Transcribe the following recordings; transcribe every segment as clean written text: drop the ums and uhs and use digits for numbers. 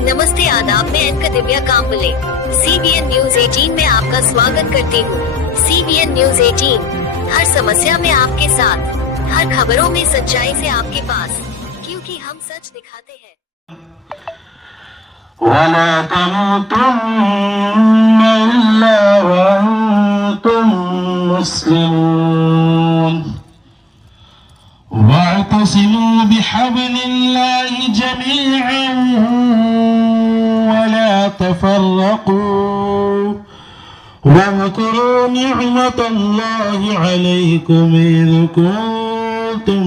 नमस्ते आदाब, मैं anchor Divya Kamble CBN news 18 में आपका स्वागत करती हूँ। CBN न्यूज 18 हर समस्या में आपके साथ, हर खबरों में सच्चाई से आपके पास, क्योंकि हम सच दिखाते हैं। वला तमूतुन्ना इल्ला वअंतुम मुस्लिमून वाअतसिमू बिहब्लिल्लाहि जमीअन वला तफर्रकू वाज़कुरू निअमतल्लाहि अलैकुम इज़ कुंतुम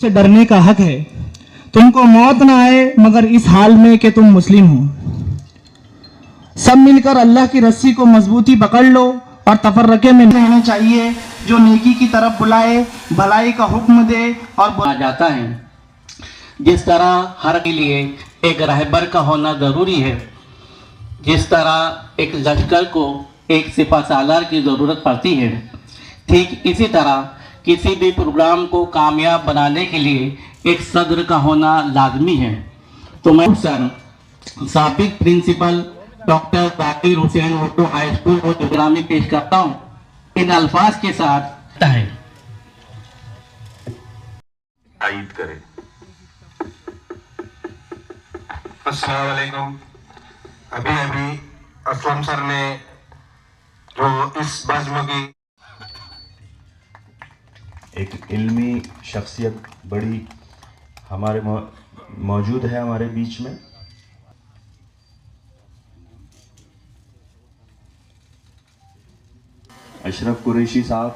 से डरने का हक है। तुमको मौत ना आए मगर इस हाल में कि तुम मुस्लिम हो। सब मिलकर अल्लाह की रस्सी को मजबूती पकड़ लो और तफर्रके में रहना चाहिए, जो नेकी की तरफ बुलाए, भलाई का हुक्म दे और जाता है। जिस तरह हर के लिए एक रहबर का होना ज़रूरी है, जिस तरह एक लश्कर को एक सिपहसालार की ज़रूरत पड़ती है, ठीक इसी तरह किसी भी प्रोग्राम को कामयाब बनाने के लिए एक सदर का होना लाजमी है। तो मैं सर साबिक principal doctor Zakir Hussain Urdu high school को प्रोग्रामी पेश करता हूँ इन अल्फाज के साथ है। तायीद करें। अस्सलाम वालेकुम। अभी असलम सर ने जो इस बज़्म की एक इल्मी शख्सियत बड़ी हमारे मौजूद है हमारे बीच में। अशरफ कुरैशी साहब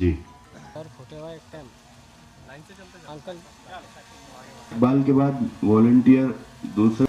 जी। इकबाल के बाद वॉलंटियर दूसरा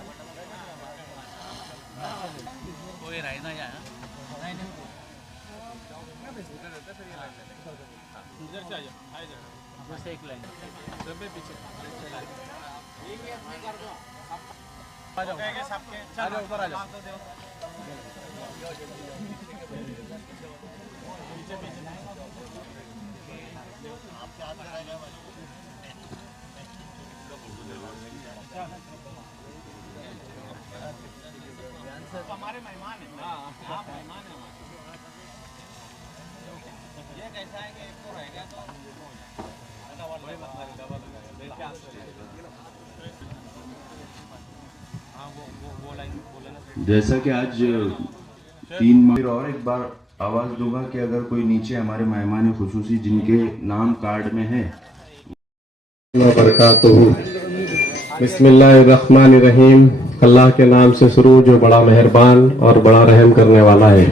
हमारे मेहमान हैं। आप मेहमान हैं हमारे। ये कैसा है कि एक तो रह गया तो जैसा कि आज 3 माह और एक बार आवाज़ दूंगा कि अगर कोई नीचे हमारे मेहमान खुसूसी जिनके नाम कार्ड में है। बिस्मिल्लाहिर्रहमानिर्रहीम। अल्लाह के नाम से शुरू जो बड़ा मेहरबान और बड़ा रहम करने वाला है।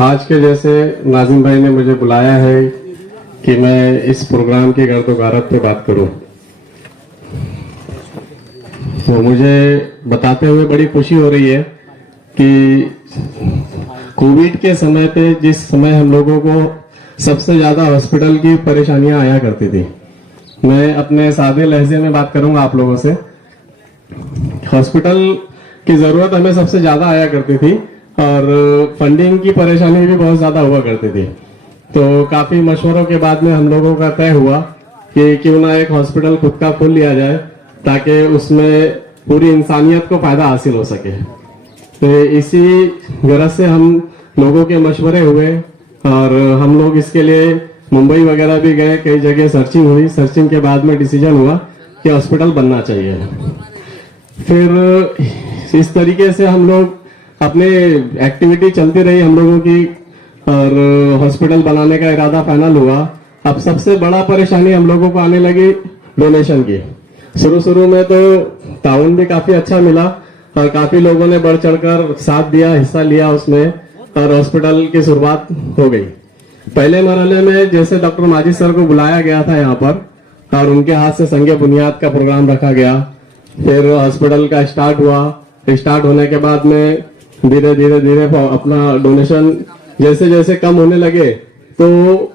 आज के जैसे नाजिम भाई ने मुझे बुलाया है कि मैं इस प्रोग्राम की गर्द-ओ-गारत पे बात करूं, तो मुझे बताते हुए बड़ी खुशी हो रही है कि कोविड के समय पे जिस समय हम लोगों को सबसे ज़्यादा हॉस्पिटल की परेशानियां आया करती थी, मैं अपने सादे लहजे में बात करूंगा आप लोगों से। हॉस्पिटल की ज़रूरत हमें सबसे ज़्यादा आया करती थी और फंडिंग की परेशानी भी बहुत ज़्यादा हुआ करती थी। तो काफ़ी मशवरों के बाद में हम लोगों का तय हुआ कि क्यों ना एक हॉस्पिटल खुद का खोल लिया जाए ताकि उसमें पूरी इंसानियत को फ़ायदा हासिल हो सके। तो इसी गरज से हम लोगों के मशवरे हुए और हम लोग इसके लिए मुंबई वगैरह भी गए, कई जगह सर्चिंग हुई। सर्चिंग के बाद में डिसीजन हुआ कि हॉस्पिटल बनना चाहिए। फिर इस तरीके से हम लोग अपने एक्टिविटी चलती रही हम लोगों की और हॉस्पिटल बनाने का इरादा फाइनल हुआ। अब सबसे बड़ा परेशानी हम लोगों को आने लगी डोनेशन की। शुरू में तो ताउन भी काफी अच्छा मिला और काफी लोगों ने बढ़ चढ़कर साथ दिया, हिस्सा लिया उसमें और हॉस्पिटल की शुरुआत हो गई। पहले मरहले में जैसे डॉक्टर माजिद सर को बुलाया गया था यहाँ पर और उनके हाथ से संगे बुनियाद का प्रोग्राम रखा गया। फिर हॉस्पिटल का स्टार्ट हुआ। स्टार्ट होने के बाद में धीरे धीरे अपना डोनेशन जैसे जैसे कम होने लगे तो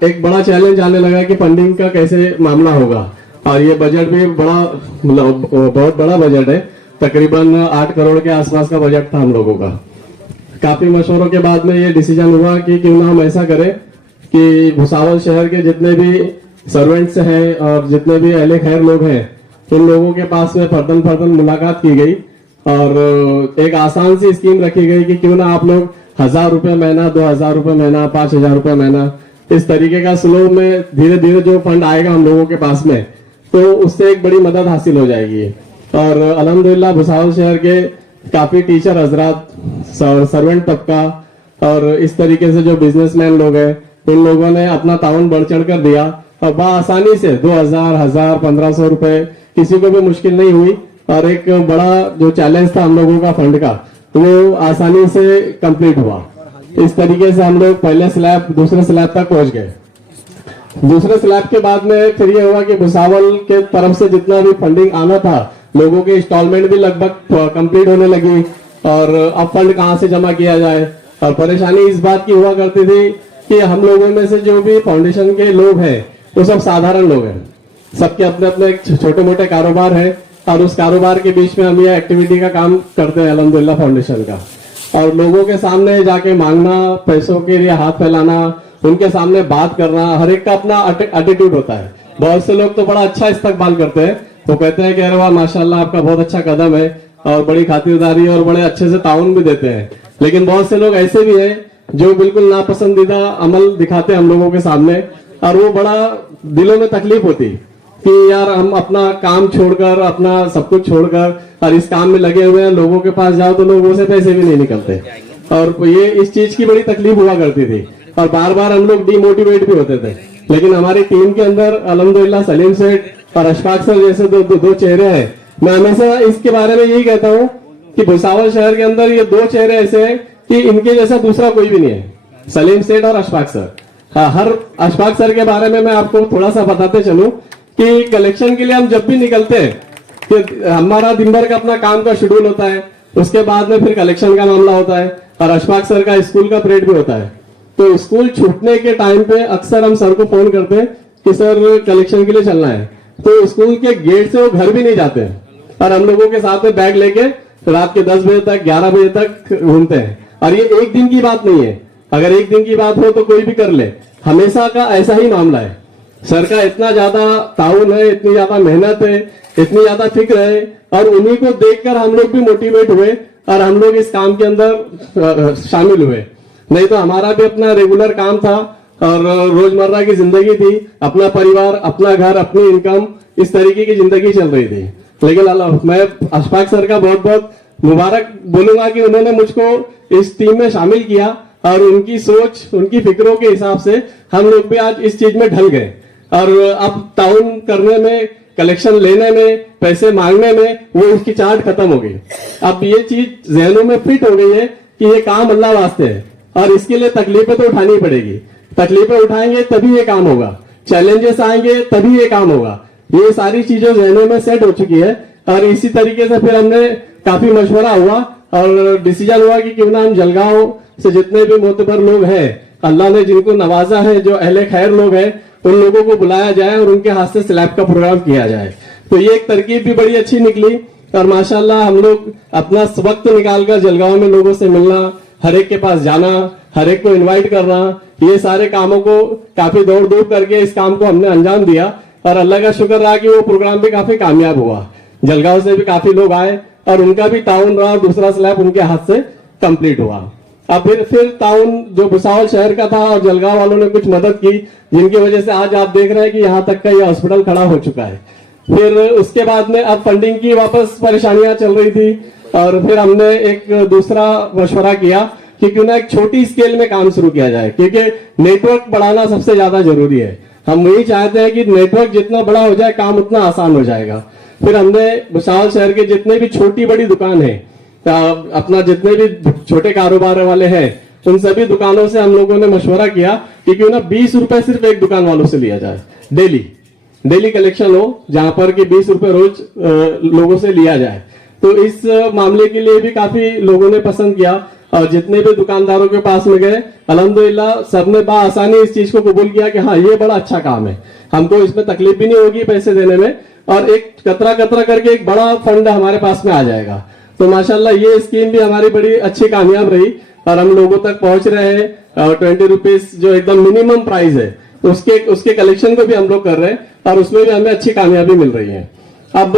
एक बड़ा चैलेंज आने लगा कि फंडिंग का कैसे मामला होगा। और ये बजट भी बहुत बड़ा बजट है, तकरीबन 8 करोड़ के आसपास का बजट था हम लोगों का। काफी मशवरों के बाद में ये डिसीजन हुआ कि क्यों ना हम ऐसा करें कि भुसावल शहर के जितने भी सर्वेंट्स हैं और जितने भी अहले खैर लोग हैं उन लोगों के पास में फर्दन मुलाकात की गई और एक आसान सी स्कीम रखी गई कि क्यों ना आप लोग 1000 रुपए महीना, 2000 रुपए महीना, 5000 रुपए महीना, इस तरीके का स्लो में धीरे धीरे जो फंड आएगा हम लोगों के पास में तो उससे एक बड़ी मदद हासिल हो जाएगी। और अल्हम्दुलिल्लाह भुसावल शहर के काफी टीचर हजरात, सर्वेंट तबका और इस तरीके से जो बिजनेसमैन लोग हैं उन लोगों ने अपना ताउन बढ़ चढ़ कर दिया और आसानी से 2000, 1000, 1500 रुपए किसी को भी मुश्किल नहीं हुई। और एक बड़ा जो चैलेंज था हम लोगों का फंड का वो आसानी से कंप्लीट हुआ। इस तरीके से हम लोग पहले स्लैब दूसरे स्लैब तक पहुंच गए। दूसरे स्लैब के बाद में फिर ये हुआ कि भुसावल के तरफ से जितना भी फंडिंग आना था, लोगों के इंस्टॉलमेंट भी लगभग कंप्लीट होने लगी और अब फंड कहाँ से जमा किया जाए। और परेशानी इस बात की हुआ करती थी कि हम लोगों में से जो भी फाउंडेशन के लोग हैं वो सब साधारण लोग हैं, सबके अपने अपने छोटे मोटे कारोबार है और उस कारोबार के बीच में हम ये एक्टिविटी का काम करते हैं अल्हम्दुलिल्लाह फाउंडेशन का। और लोगों के सामने जाके मांगना, पैसों के लिए हाथ फैलाना, उनके सामने बात करना, हर एक का अपना एटीट्यूड होता है। बहुत से लोग तो बड़ा अच्छा इस्तकबाल करते हैं, वो कहते हैं कि अरे वाह माशाल्लाह आपका बहुत अच्छा कदम है और बड़ी खातिरदारी और बड़े अच्छे से ताउन भी देते हैं। लेकिन बहुत से लोग ऐसे भी हैं जो बिल्कुल नापसंदीदा अमल दिखाते हैं हम लोगों के सामने और वो बड़ा दिलों में तकलीफ होती कि यार हम अपना काम छोड़कर, अपना सब कुछ छोड़कर और इस काम में लगे हुए हैं, लोगों के पास जाओ तो लोगों से पैसे भी नहीं निकलते। और ये इस चीज की बड़ी तकलीफ हुआ करती थी और बार बार हम लोग डिमोटिवेट भी होते थे। लेकिन हमारी टीम के अंदर अल्हम्दुलिल्लाह सलीम सेठ और अशफाक सर जैसे दो चेहरे हैं। मैं हमेशा इसके बारे में यही कहता हूँ कि भुसावल शहर के अंदर ये 2 चेहरे ऐसे हैं कि इनके जैसा दूसरा कोई भी नहीं है, सलीम सेठ और अशफाक सर। हर अशफाक सर के बारे में मैं आपको थोड़ा सा बताते चलूं कि कलेक्शन के लिए हम जब भी निकलते हैं कि हमारा दिन भर का अपना काम का शेड्यूल होता है, उसके बाद में फिर कलेक्शन का मामला होता है और अशफाक सर का स्कूल का पीरियड भी होता है। तो स्कूल छूटने के टाइम पे अक्सर हम सर को फोन करते हैं कि सर कलेक्शन के लिए चलना है, तो स्कूल के गेट से वो घर भी नहीं जाते और हम लोगों के साथ में बैग लेके रात के 10 बजे तक 11 बजे तक घूमते हैं। और ये एक दिन की बात नहीं है, अगर एक दिन की बात हो तो कोई भी कर ले, हमेशा का ऐसा ही मामला है। सर का इतना ज्यादा ताउन है, इतनी ज्यादा मेहनत है, इतनी ज्यादा फिक्र है और उन्हीं को देखकर हम लोग भी मोटिवेट हुए और हम लोग इस काम के अंदर शामिल हुए। नहीं तो हमारा भी अपना रेगुलर काम था और रोजमर्रा की जिंदगी थी, अपना परिवार, अपना घर, अपनी इनकम, इस तरीके की जिंदगी चल रही थी। लेकिन मैं अशफाक सर का बहुत बहुत मुबारक बोलूंगा कि उन्होंने मुझको इस टीम में शामिल किया और उनकी सोच, उनकी फिक्रों के हिसाब से हम लोग भी आज इस चीज में ढल गए और अब ताउन करने में, कलेक्शन लेने में, पैसे मांगने में वो उसकी चार्ट खत्म हो गई। अब ये चीज जहनों में फिट हो गई है कि ये काम अल्लाह वास्ते है और इसके लिए तकलीफें तो उठानी पड़ेगी। तकलीफें उठाएंगे तभी ये काम होगा, चैलेंजेस आएंगे तभी ये काम होगा। ये सारी चीजें जहनों में सेट हो चुकी है और इसी तरीके से फिर हमने काफी मशवरा हुआ और डिसीजन हुआ कि क्यों ना हम जलगांव से जितने भी मोतबर लोग हैं, अल्लाह ने जिनको नवाजा है, जो अहले खैर लोग हैं, उन लोगों को बुलाया जाए और उनके हाथ से स्लैब का प्रोग्राम किया जाए। तो ये एक तरकीब भी बड़ी अच्छी निकली और माशाल्लाह हम लोग अपना वक्त निकालकर जलगांव में लोगों से मिलना, हर एक के पास जाना, हर एक को इनवाइट करना, ये सारे कामों को काफी दौड़ दौड़ करके इस काम को हमने अंजाम दिया और अल्लाह का शुक्र रहा कि वो प्रोग्राम भी काफी कामयाब हुआ। जलगांव से भी काफी लोग आए और उनका भी ताउन रहा और दूसरा स्लैब उनके हाथ से कंप्लीट हुआ। अब फिर ताउन जो भुसावल शहर का था और जलगांव वालों ने कुछ मदद की, जिनकी वजह से आज आप देख रहे हैं कि यहाँ तक का ये हॉस्पिटल खड़ा हो चुका है। फिर उसके बाद में अब फंडिंग की वापस परेशानियां चल रही थी और फिर हमने एक दूसरा मशवरा किया कि क्यों ना एक छोटी स्केल में काम शुरू किया जाए, क्योंकि नेटवर्क बढ़ाना सबसे ज्यादा जरूरी है। हम वही चाहते हैं कि नेटवर्क जितना बड़ा हो जाए काम उतना आसान हो जाएगा। फिर हमने भुसावल शहर के जितने भी छोटी बड़ी दुकान है, अपना जितने भी छोटे कारोबार वाले हैं, उन सभी दुकानों से हम लोगों ने मशवरा किया कि क्यों ना 20 रुपए सिर्फ एक दुकान वालों से लिया जाए, डेली कलेक्शन हो, जहां पर कि 20 रुपए रोज लोगों से लिया जाए। तो इस मामले के लिए भी काफी लोगों ने पसंद किया और जितने भी दुकानदारों के पास में गए, अल्हम्दुलिल्लाह सबने बआसानी इस चीज को कबूल किया कि हाँ ये बड़ा अच्छा काम है, हमको इसमें तकलीफ भी नहीं होगी पैसे देने में और एक कतरा कतरा करके एक बड़ा फंड हमारे पास में आ जाएगा। तो माशाल्लाह ये स्कीम भी हमारी बड़ी अच्छी कामयाब रही और हम लोगों तक पहुंच रहे हैं। 20 रुपीज जो एकदम मिनिमम प्राइस है उसके कलेक्शन को भी हम लोग कर रहे हैं और उसमें भी हमें अच्छी कामयाबी मिल रही है। अब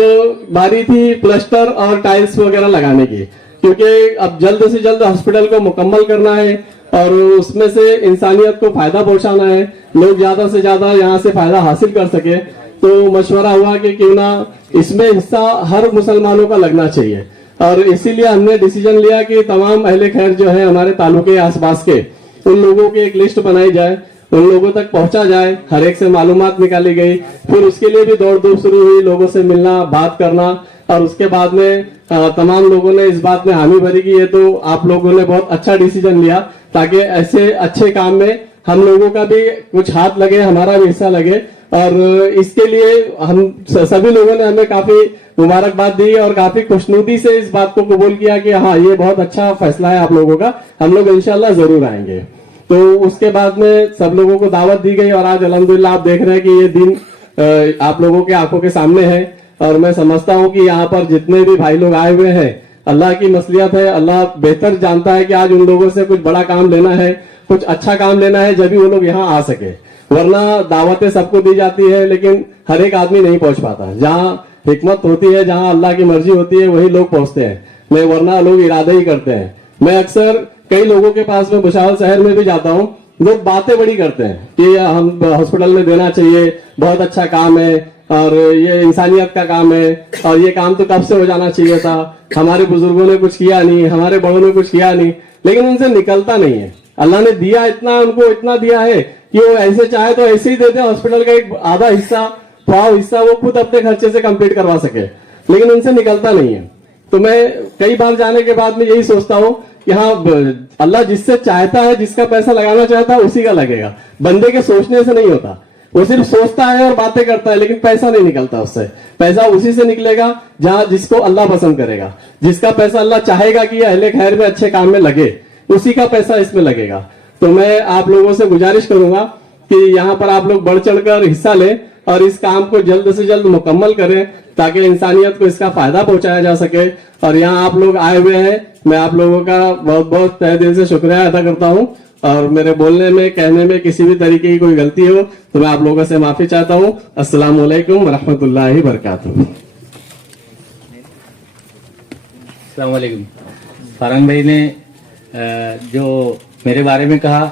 बारी थी प्लास्टर और टाइल्स वगैरह लगाने की, क्योंकि अब जल्द से जल्द हॉस्पिटल को मुकम्मल करना है और उसमें से इंसानियत को फायदा पहुंचाना है, लोग ज्यादा से ज्यादा यहाँ से फायदा हासिल कर सके। तो मशवरा हुआ कि क्यों ना इसमें हिस्सा हर मुसलमानों का लगना चाहिए और इसीलिए हमने डिसीजन लिया कि तमाम अहले खैर जो है हमारे तालुके आसपास के, उन लोगों की एक लिस्ट बनाई जाए, उन लोगों तक पहुंचा जाए, हर एक से मालूमात निकाली गई। फिर उसके लिए भी दौड़ धूप शुरू हुई, लोगों से मिलना, बात करना और उसके बाद में तमाम लोगों ने इस बात में हामी भरी कि ये तो आप लोगों ने बहुत अच्छा डिसीजन लिया, ताकि ऐसे अच्छे काम में हम लोगों का भी कुछ हाथ लगे, हमारा भी हिस्सा लगे। और इसके लिए हम सभी लोगों ने हमें काफी मुबारकबाद दी और काफी खुशनुदी से इस बात को कबूल किया कि हाँ ये बहुत अच्छा फैसला है आप लोगों का, हम लोग इंशाल्लाह जरूर आएंगे। तो उसके बाद में सब लोगों को दावत दी गई और आज अल्हम्दुलिल्लाह आप देख रहे हैं कि ये दिन आप लोगों के आंखों के सामने है और मैं समझता हूं कि यहाँ पर जितने भी भाई लोग आए हुए हैं, अल्लाह की मसलियत है, अल्लाह बेहतर जानता है कि आज उन लोगों से कुछ बड़ा काम लेना है, कुछ अच्छा काम लेना है, जब भी वो लोग यहाँ आ सके। वरना दावतें सबको दी जाती है लेकिन हर एक आदमी नहीं पहुंच पाता। जहाँ हिकमत होती है, जहाँ अल्लाह की मर्जी होती है, वही लोग पहुंचते हैं, नहीं वरना लोग इरादे ही करते हैं। मैं अक्सर कई लोगों के पास में भुसावल शहर में भी जाता हूँ, लोग बातें बड़ी करते हैं कि हम हॉस्पिटल में देना चाहिए, बहुत अच्छा काम है और ये इंसानियत का काम है और ये काम तो कब से हो जाना चाहिए था, हमारे बुजुर्गों ने कुछ किया नहीं, हमारे बड़ों ने कुछ किया नहीं, लेकिन उनसे निकलता नहीं है। अल्लाह ने दिया इतना, उनको इतना दिया है कि वो ऐसे चाहे तो ऐसे ही देते, हॉस्पिटल का एक आधा हिस्सा, पाव हिस्सा वो खुद अपने खर्चे से कंप्लीट करवा सके, लेकिन उनसे निकलता नहीं है। तो मैं कई बार जाने के बाद में यही सोचता हूँ कि हाँ अल्लाह जिससे चाहता है, जिसका पैसा लगाना चाहता है उसी का लगेगा, बंदे के सोचने से नहीं होता। वो सिर्फ सोचता है और बातें करता है लेकिन पैसा नहीं निकलता उससे। पैसा उसी से निकलेगा जहां जिसको अल्लाह पसंद करेगा, जिसका पैसा अल्लाह चाहेगा कि ये अहले खैर में अच्छे काम में लगे, उसी का पैसा इसमें लगेगा। तो मैं आप लोगों से गुजारिश करूंगा कि यहाँ पर आप लोग बढ़ चढ़कर हिस्सा लें और इस काम को जल्द से जल्द मुकम्मल करें ताकि इंसानियत को इसका फायदा पहुंचाया जा सके। और यहाँ आप लोग आए हुए हैं, मैं आप लोगों का बहुत बहुत तहे दिल से शुक्रिया अदा करता हूँ और मेरे बोलने में कहने में किसी भी तरीके की कोई गलती हो तो मैं आप लोगों से माफी चाहता हूँ। अस्सलाम वालेकुम रहमतुल्लाहि बरकातुहू। अस्सलाम वालेकुम। फरहान भाई ने जो मेरे बारे में कहा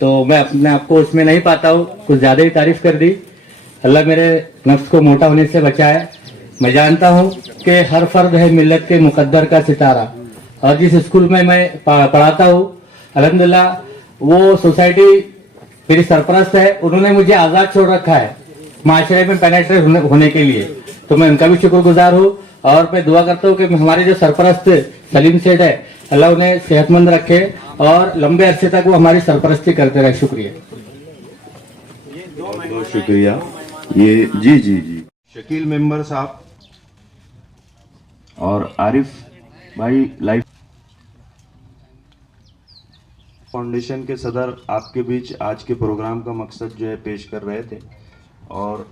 तो मैं अपने आप को उसमें नहीं पाता हूँ, कुछ ज्यादा ही तारीफ कर दी। अल्लाह मेरे नफ्स को मोटा होने से बचाए। मैं जानता हूँ कि हर फर्द है मिल्लत के मुकद्दर का सितारा और जिस स्कूल में मैं पढ़ाता हूँ अल्हम्दुलिल्लाह वो सोसाइटी मेरी सरपरस्त है, उन्होंने मुझे आज़ाद छोड़ रखा है माशरे में पेनेट्रेट होने के लिए, तो मैं उनका भी शुक्रगुजार हूँ। और मैं दुआ करता हूँ कि हमारे जो सरपरस्त सलीम सेठ है अल्लाह उन्हें सेहतमंद रखे और लंबे अरसे तक वो हमारी सरपरस्ती करते रहे। शुक्रिया। बहुत शुक्रिया। ये जी शकील मेंबर साहब और आरिफ भाई लाइफ फाउंडेशन के सदर आपके बीच आज के प्रोग्राम का मकसद जो है पेश कर रहे थे, और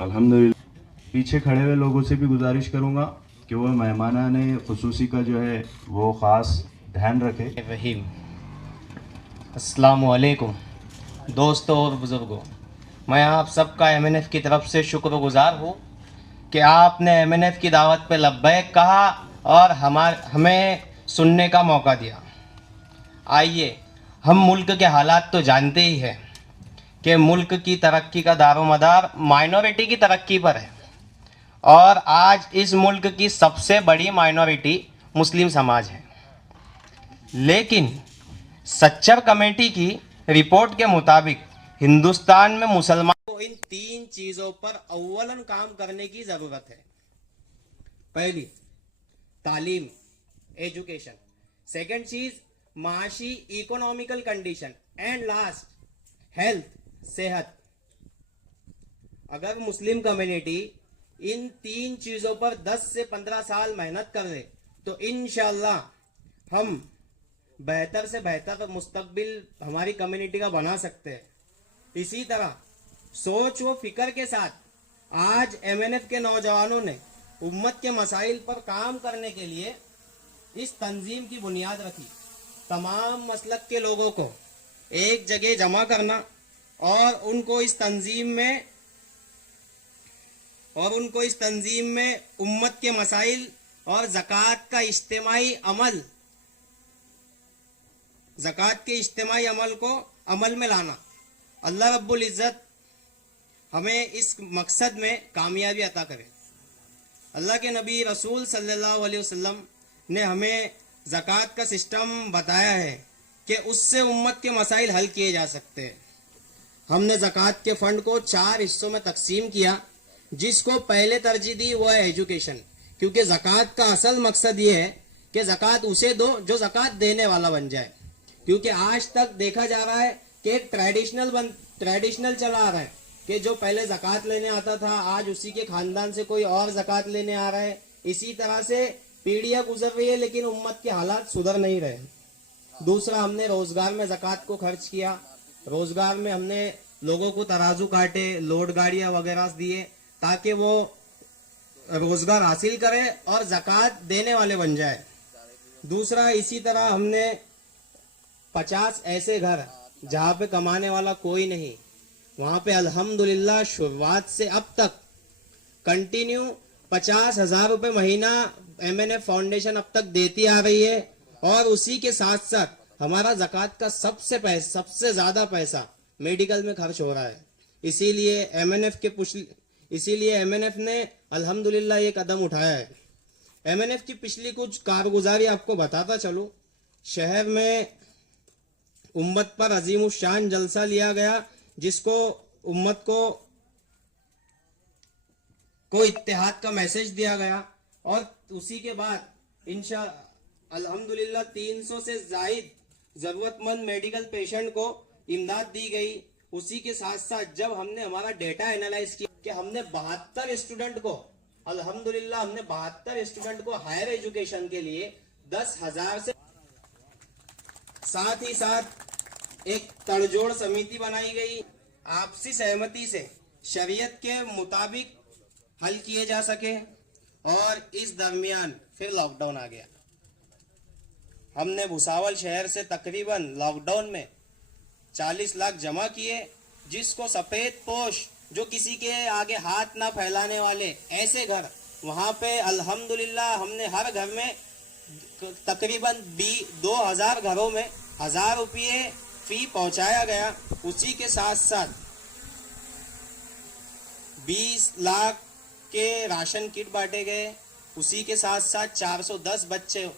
अल्हम्दुलिल्लाह पीछे खड़े हुए लोगों से भी गुजारिश करूंगा कि वो मेहमानाने खुसूसी का जो है वो ख़ास ध्यान रखें। रहीम। अस्सलाम वालेकुम दोस्तों और बुज़ुर्गों, मैं आप सबका MNF की तरफ से शुक्रगुजार हूँ कि आपने MNF की दावत पे लब्बैक कहा और हमें सुनने का मौका दिया। आइए, हम मुल्क के हालात तो जानते ही हैं कि मुल्क की तरक्की का दारोमदार माइनॉरिटी की तरक्की पर है, और आज इस मुल्क की सबसे बड़ी माइनॉरिटी मुस्लिम समाज है। लेकिन सच्चर कमेटी की रिपोर्ट के मुताबिक हिंदुस्तान में मुसलमान को इन 3 चीज़ों पर अव्वलन काम करने की ज़रूरत है। पहली, तालीम, एजुकेशन। सेकंड चीज़, माशी economical condition, and last, health, सेहत। अगर मुस्लिम कम्युनिटी इन 3 चीज़ों पर 10 से 15 साल मेहनत कर ले तो इंशाअल्लाह हम बेहतर से बेहतर मुस्तकबिल हमारी कम्युनिटी का बना सकते हैं। इसी तरह सोच व फिक्र के साथ आज MNF के नौजवानों ने उम्मत के मसाइल पर काम करने के लिए इस तंजीम की बुनियाद रखी। तमाम मसलक के लोगों को एक जगह जमा करना और उनको इस तंजीम में उम्मत के मसाइल और ज़कात के इज्तिमाई अमल को अमल में लाना। अल्लाह रब्बुल इज़्ज़त हमें इस मकसद में कामयाबी अता करे। अल्लाह के नबी रसूल सल्लल्लाहु अलैहि वसल्लम ने हमें ज़कात का सिस्टम बताया है कि उससे उम्मत के मसाइल हल किए जा सकते हैं। हमने ज़कात के फ़ंड को 4 हिस्सों में तकसीम किया। जिसको पहले तरजीह दी वो है एजुकेशन, क्योंकि ज़कात का असल मकसद ये है कि ज़कात उसे दो जो ज़कात देने वाला बन जाए। क्योंकि आज तक देखा जा रहा है कि एक ट्रेडिशनल चला आ रहा है कि जो पहले ज़कात लेने आता था आज उसी के ख़ानदान से कोई और ज़कात लेने आ रहा है। इसी तरह से पीढ़ियाँ गुजर रही है लेकिन उम्मत के हालात सुधर नहीं रहे। दूसरा, हमने रोज़गार में ज़कात को खर्च किया। रोज़गार में हमने लोगों को तराजू काटे, लोड गाड़ियाँ वगैरह दिए ताकि वो रोज़गार हासिल करे और ज़कात देने वाले बन जाए। दूसरा, इसी तरह हमने 50 ऐसे घर जहाँ पे कमाने वाला कोई नहीं, वहाँ पे अल्हम्दुलिल्लाह शुरुआत से अब तक कंटिन्यू 50,000 रुपये महीना MNF फाउंडेशन अब तक देती आ रही है। और उसी के साथ साथ हमारा ज़कात का सबसे ज़्यादा पैसा मेडिकल में खर्च हो रहा है। इसीलिए MNF ने अल्हम्दुलिल्लाह ये कदम उठाया है। MNF की पिछली कुछ कारगुजारी आपको बताता चलूँ। शहर में उम्मत पर अजीमुशान जलसा लिया गया जिसको उम्मत को इत्तेहाद का मैसेज दिया गया, और उसी के बाद अल्हम्दुलिल्लाह 300 से जायद ज़रूरतमंद मेडिकल पेशेंट को इमदाद दी गई। उसी के साथ साथ जब हमने हमारा डेटा एनालाइज किया कि हमने 72 स्टूडेंट को हायर एजुकेशन के लिए 10,000 से, साथ ही साथ एक तड़जोड़ समिति बनाई गई आपसी सहमति से शरीयत के मुताबिक हल किए जा सके। और इस दरमियान फिर लॉकडाउन आ गया। हमने भुसावल शहर से तकरीबन लॉकडाउन में 40 लाख जमा किए, जिसको सफ़ेद पोश जो किसी के आगे हाथ ना फैलाने वाले ऐसे घर, वहाँ पे अल्हम्दुलिल्लाह हमने हर घर में तकरीबन 2000 घरों में 1000 रुपये फी पहुँचाया गया। उसी के साथ साथ 20 लाख के राशन किट बांटे गए। उसी के साथ साथ 410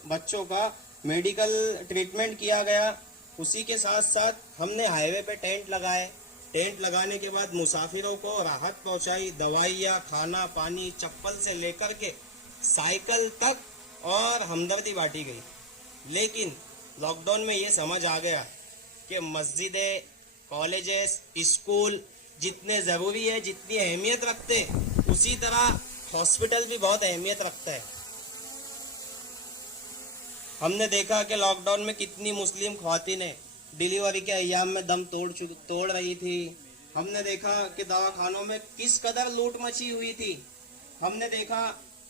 बच्चों का मेडिकल ट्रीटमेंट किया गया। उसी के साथ साथ हमने हाईवे पे टेंट लगाए। टेंट लगाने के बाद मुसाफिरों को राहत पहुंचाई, दवाइयाँ, खाना, पानी, चप्पल से लेकर के साइकिल तक, और हमदर्दी बांटी गई। लेकिन लॉकडाउन में ये समझ आ गया कि मस्जिदें, कॉलेजेस, स्कूल जितने ज़रूरी है, जितनी अहमियत रखते, उसी तरह हॉस्पिटल भी बहुत अहमियत रखता है। हमने देखा कि लॉकडाउन में कितनी मुस्लिम ख्वातीनें डिलीवरी के अय्याम में दम तोड़ रही थी। हमने देखा कि दवाखानों में किस कदर लूट मची हुई थी। हमने देखा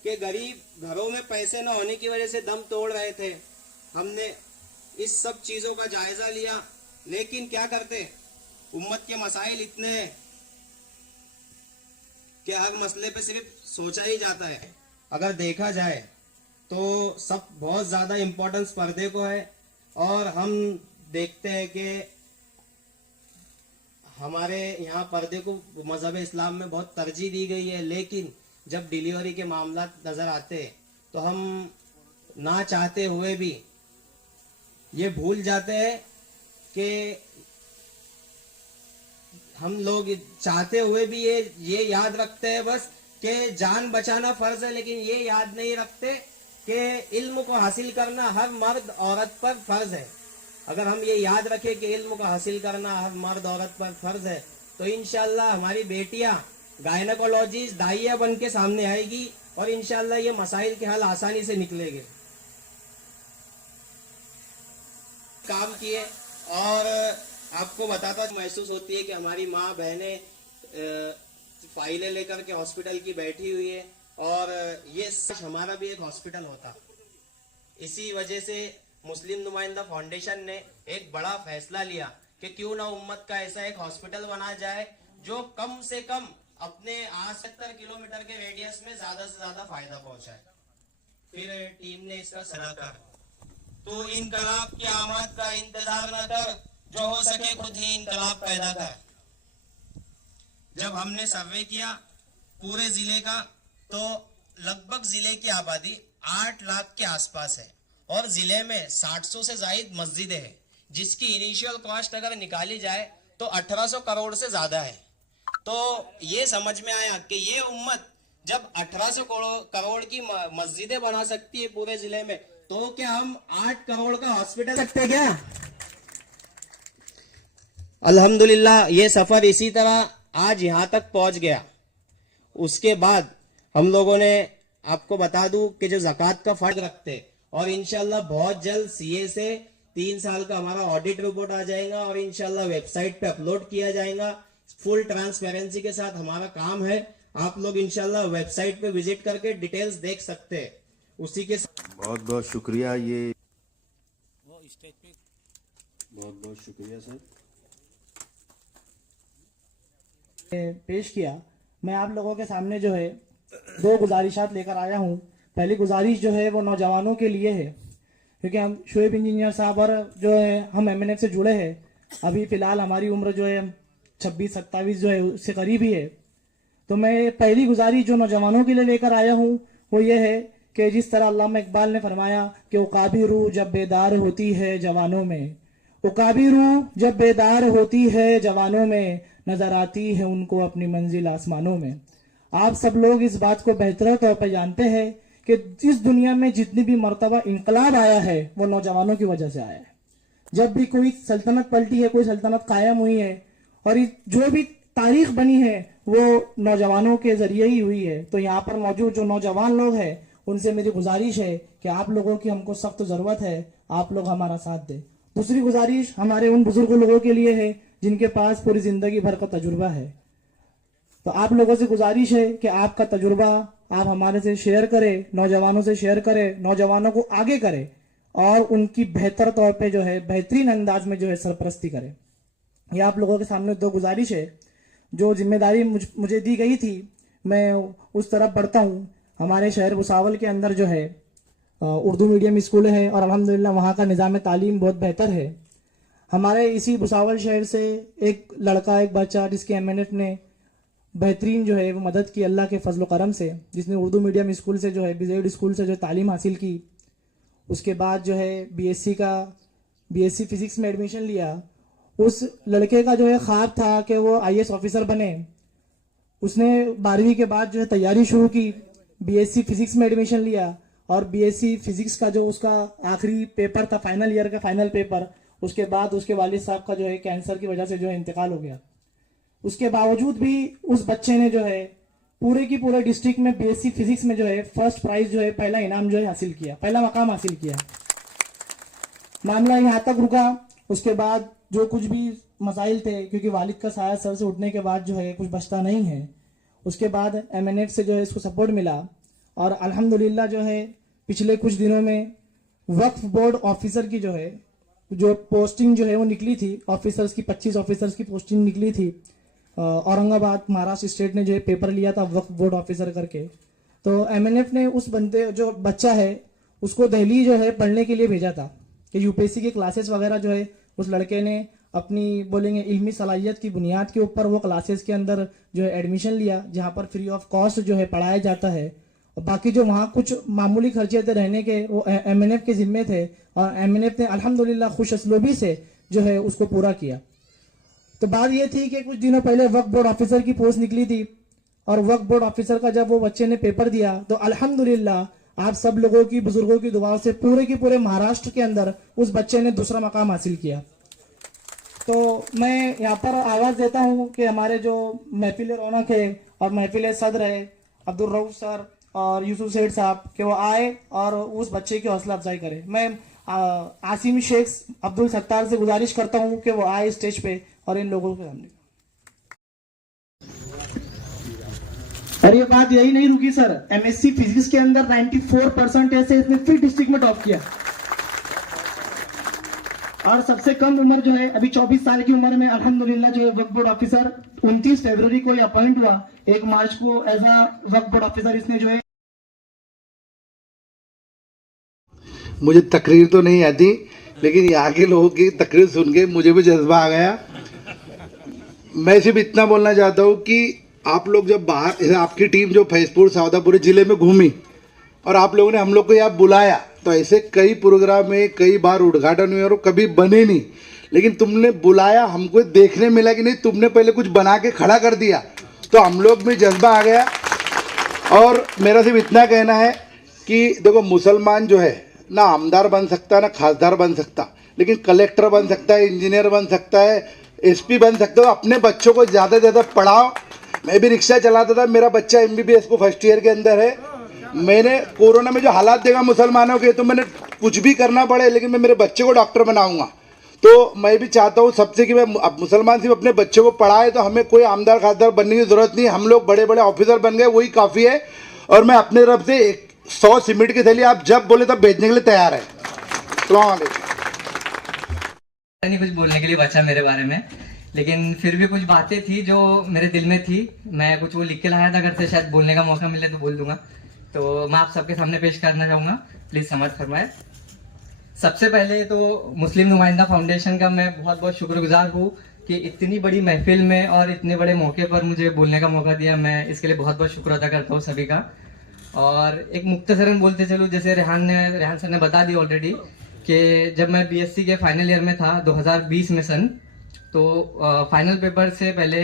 कि गरीब घरों में पैसे न होने की वजह से दम तोड़ रहे थे। हमने इस सब चीज़ों का जायजा लिया, लेकिन क्या करते, उम्मत के मसाइल इतने हैं कि हर मसले पे सिर्फ सोचा ही जाता है। अगर देखा जाए तो सब बहुत ज़्यादा इम्पोर्टेंस पर्दे को है, और हम देखते हैं कि हमारे यहाँ पर्दे को मज़हब इस्लाम में बहुत तरजीह दी गई है, लेकिन जब डिलीवरी के मामला नज़र आते तो हम ना चाहते हुए भी ये भूल जाते हैं कि हम लोग चाहते हुए भी ये याद रखते हैं बस कि जान बचाना फर्ज है, लेकिन ये याद नहीं रखते कि इल्म को हासिल करना हर मर्द औरत पर फर्ज है। अगर हम ये याद रखें कि इल्म को हासिल करना हर मर्द औरत पर फर्ज है, तो इंशाल्लाह हमारी बेटियां गायनेकोलॉजिस्ट दाइया बन के सामने आएगी, और इंशाल्लाह ये मसाइल के हल आसानी से निकलेंगे। काम किए, और आपको बताता महसूस होती है कि हमारी माँ बहनें फाइलें लेकर के हॉस्पिटल की बैठी हुई है, और ये हमारा भी एक हॉस्पिटल होता। इसी वजह से मुस्लिम नुमाइंदा फाउंडेशन ने एक बड़ा फैसला लिया कि क्यों ना उम्मत का ऐसा एक हॉस्पिटल बना जाए जो कम से कम अपने 70 किलोमीटर के रेडियस में ज्यादा से ज्यादा फायदा पहुंचाए। फिर टीम ने इसका सलाह कर, तो इनकलाब की आमद का इंतजार न कर, जो हो सके खुद ही इनकलाब पैदा कर। जब हमने सर्वे किया पूरे जिले का, तो लगभग जिले की आबादी 8 लाख के आसपास है, और जिले में 700 से ज्यादा मस्जिदें हैं, जिसकी इनिशियल कॉस्ट अगर निकाली जाए तो 1800 करोड़ से ज्यादा है। तो ये समझ में आया कि ये उम्मत जब 1800 करोड़ की मस्जिदें बना सकती है पूरे जिले में, तो क्या हम 8 करोड़ का हॉस्पिटल सकते क्या? अल्हम्दुलिल्लाह ये सफर इसी तरह आज यहाँ तक पहुंच गया। उसके बाद हम लोगों ने, आपको बता दूं कि जो ज़कात का फर्ज रखते, और इंशाल्लाह बहुत जल्द सीए से 3 साल का हमारा ऑडिट रिपोर्ट आ जाएगा, और इंशाल्लाह वेबसाइट पे अपलोड किया जाएगा। फुल ट्रांसपेरेंसी के साथ हमारा काम है। आप लोग इंशाल्लाह वेबसाइट पे विजिट करके डिटेल्स देख सकते हैं। उसी के बहुत बहुत शुक्रिया, ये बहुत बहुत शुक्रिया सर पेश किया। मैं आप लोगों के सामने जो है 2 गुजारिशात लेकर आया हूँ। पहली गुजारिश जो है वो नौजवानों के लिए है, क्योंकि हम शोएब इंजीनियर साहब और जो है हम MNF से जुड़े हैं। अभी फ़िलहाल हमारी उम्र जो है 26-27 जो है उससे करीब ही है। तो मैं पहली गुजारिश जो नौजवानों के लिए लेकर आया हूँ वो ये है कि जिस तरह अल्लामा इकबाल ने फरमाया कि उकाबी रूह जब बेदार होती है जवानों में, उकाबी रूह जब बेदार होती है जवानों में, नजर आती है उनको अपनी मंजिल आसमानों में। आप सब लोग इस बात को बेहतर तौर पर जानते हैं कि इस दुनिया में जितनी भी मर्तबा इनकलाब आया है वो नौजवानों की वजह से आया है। जब भी कोई सल्तनत पलटी है, कोई सल्तनत कायम हुई है, और जो भी तारीख बनी है वो नौजवानों के जरिए ही हुई है। तो यहाँ पर मौजूद जो नौजवान लोग हैं उनसे मेरी गुजारिश है कि आप लोगों की हमको सख्त ज़रूरत है, आप लोग हमारा साथ दें। दूसरी गुजारिश हमारे उन बुजुर्ग लोगों के लिए है जिनके पास पूरी ज़िंदगी भर का तजुर्बा है। तो आप लोगों से गुजारिश है कि आपका तजुर्बा आप हमारे से शेयर करें, नौजवानों से शेयर करें, नौजवानों को आगे करें, और उनकी बेहतर तौर पे जो है बेहतरीन अंदाज में जो है सरपरस्ती करें। यह आप लोगों के सामने 2 गुजारिश है। जो जिम्मेदारी मुझे दी गई थी मैं उस तरफ बढ़ता हूँ। हमारे शहर भुसावल के अंदर जो है उर्दू मीडियम स्कूल है, और अल्हम्दुलिल्लाह वहाँ का निज़ाम तालीम बहुत बेहतर है। हमारे इसी भुसावल शहर से एक लड़का, एक बच्चा जिसके MNF ने बेहतरीन जो है वो मदद की अल्लाह के फजल करम से, जिसने उर्दू मीडियम स्कूल से जो है BZ स्कूल से जो तालीम हासिल की, उसके बाद जो है BSc फिज़िक्स में एडमिशन लिया। उस लड़के का जो है ख्वाब था कि वो IAS ऑफिसर बने। उसने 12वीं के बाद जो है तैयारी शुरू की, BSc फिज़िक्स में एडमिशन लिया, और BSc फिज़िक्स का जो उसका आखिरी पेपर था, फाइनल ईयर का फाइनल पेपर, उसके बाद उसके वालिद साहब का जो है कैंसर की वजह से जो है इंतकाल हो गया। उसके बावजूद भी उस बच्चे ने जो है पूरे की पूरे डिस्ट्रिक्ट में BSc फिज़िक्स में जो है फर्स्ट प्राइज जो है, पहला इनाम जो है हासिल किया, पहला मकाम हासिल किया। मामला यहाँ तक रुका। उसके बाद जो कुछ भी मसाइल थे, क्योंकि वालिद का साया सर से उठने के बाद जो है कुछ बचता नहीं है, उसके बाद MNF से जो है इसको सपोर्ट मिला और अल्हम्दुलिल्लाह जो है पिछले कुछ दिनों में वक्फ बोर्ड ऑफिसर की जो है जो पोस्टिंग जो है वो निकली थी, ऑफिसर्स की 25 ऑफिसर्स की पोस्टिंग निकली थी। औरंगाबाद महाराष्ट्र स्टेट ने जो है पेपर लिया था वक्फ बोर्ड ऑफिसर करके। तो MNF ने उस बंदे जो बच्चा है उसको दिल्ली जो है पढ़ने के लिए भेजा था कि UPSC के क्लासेस वगैरह जो है उस लड़के ने अपनी बोलेंगे इल्मी सलाहियत की बुनियाद के ऊपर वो क्लासेस के अंदर जो है एडमिशन लिया, जहाँ पर फ्री ऑफ कॉस्ट जो है पढ़ाया जाता है। और बाकी जो वहाँ कुछ मामूली खर्चे थे रहने के वो MNF के जिम्मे थे और MNF ने अल्हम्दुलिल्लाह खुश असलोबी से जो है उसको पूरा किया। तो बात ये थी कि कुछ दिनों पहले वक्फ बोर्ड ऑफिसर की पोस्ट निकली थी और वक्फ बोर्ड ऑफिसर का जब वो बच्चे ने पेपर दिया तो अल्हम्दुलिल्लाह आप सब लोगों की बुजुर्गों की दुआओं से पूरे के पूरे महाराष्ट्र के अंदर उस बच्चे ने दूसरा मकाम हासिल किया। तो मैं यहाँ पर आवाज देता हूँ कि हमारे जो महफिल रौनक है और महफिल सदर है अब्दुल रऊफ सर और यूसुफ सेठ साहब कि वो आए और उस बच्चे की हौसला अफजाई करें। मैं आसिम शेख अब्दुल सत्तार से गुजारिश करता हूँ कि वो आए स्टेज पे और इन लोगों के सामने। और ये बात यही नहीं रुकी सर, MSc फिजिक्स के अंदर 94% से इसने फिर डिस्ट्रिक्ट में टॉप किया और सबसे कम उम्र जो है अभी 24 साल की उम्र में अल्हम्दुलिल्लाह जो है वक्फ बोर्ड ऑफिसर 29 फरवरी को ये अपॉइंट हुआ, 1 मार्च को as a Waqf board officer इसने जो है। मुझे तकरीर तो नहीं आती लेकिन यहाँ के लोगों की तकरीर सुन के मुझे भी जज्बा आ गया। मैं सिर्फ इतना बोलना चाहता हूँ कि आप लोग जब बाहर, आपकी टीम जो फैजपुर सौदापुर जिले में घूमी और आप लोगों ने हम लोग को यहाँ बुलाया, तो ऐसे कई प्रोग्राम में कई बार उद्घाटन हुए और कभी बने नहीं, लेकिन तुमने बुलाया, हमको देखने मिला कि नहीं तुमने पहले कुछ बना के खड़ा कर दिया, तो हम लोग में जज्बा आ गया। और मेरा सिर्फ इतना कहना है कि देखो मुसलमान जो है ना आमदार बन सकता ना खासदार बन सकता, लेकिन कलेक्टर बन सकता है, इंजीनियर बन सकता है, SP बन सकता है। अपने बच्चों को ज़्यादा से ज़्यादा पढ़ाओ। मैं भी रिक्शा चलाता था, मेरा बच्चा MBBS को फर्स्ट ईयर के अंदर है। मैंने कोरोना में जो हालात देखा मुसलमानों के, तो मैंने कुछ भी करना पड़े लेकिन मैं मेरे बच्चे को डॉक्टर बनाऊंगा। तो मैं भी चाहता हूँ सबसे कि मैं मुसलमान सिर्फ अपने बच्चों को पढ़ाए, तो हमें कोई आमदार खासदार बनने की ज़रूरत नहीं, हम लोग बड़े बड़े ऑफिसर बन गए वही काफ़ी है। और मैं अपने तरफ से 100 सीमेंट की थैली आप जब बोले तब भेजने के लिए तैयार है। नहीं कुछ बोलने के लिए बचा मेरे बारे में, लेकिन फिर भी कुछ बातें थी जो मेरे दिल में थी। मैं कुछ वो लिख के लाया था घर से, शायद बोलने का मौका मिले तो बोल दूंगा। तो मैं आप सबके सामने पेश करना चाहूँगा, प्लीज़ समझ फरमाए। सबसे पहले तो मुस्लिम नुमाइंदा फाउंडेशन का मैं बहुत बहुत शुक्रगुजार हूँ कि इतनी बड़ी महफिल में और इतने बड़े मौके पर मुझे बोलने का मौका दिया। मैं इसके लिए बहुत बहुत शुक्र अदा करता हूँ सभी का। और एक मुख्तसरन बोलते चलूँ, जैसे रेहान सर ने बता दी ऑलरेडी कि जब मैं BSc के फाइनल ईयर में था 2020 में सन, तो फाइनल पेपर से पहले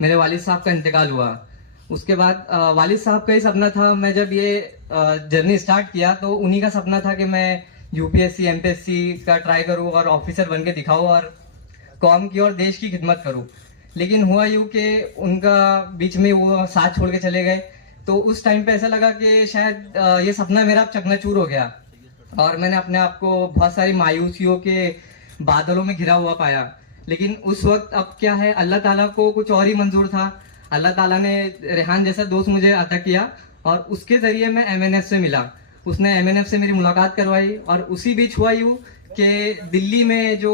मेरे वालिद साहब का इंतकाल हुआ। उसके बाद वालिद साहब का ही सपना था, मैं जब ये जर्नी स्टार्ट किया तो उन्हीं का सपना था कि मैं UPSC MPSC का ट्राई करूँ और ऑफिसर बन के दिखाऊँ और कौम की और देश की खिदमत करूँ। लेकिन हुआ यूँ कि उनका बीच में वो साथ छोड़ के चले गए, तो उस टाइम पे ऐसा लगा कि शायद ये सपना मेरा अब चकनाचूर हो गया और मैंने अपने आप को बहुत सारी मायूसियों के बादलों में घिरा हुआ पाया। लेकिन उस वक्त अब क्या है, अल्लाह ताला को कुछ और ही मंजूर था। अल्लाह ताला ने रेहान जैसा दोस्त मुझे अता किया और उसके ज़रिए मैं MNF से मिला। उसने MNF से मेरी मुलाकात करवाई और उसी बीच हुआ यूँ कि दिल्ली में जो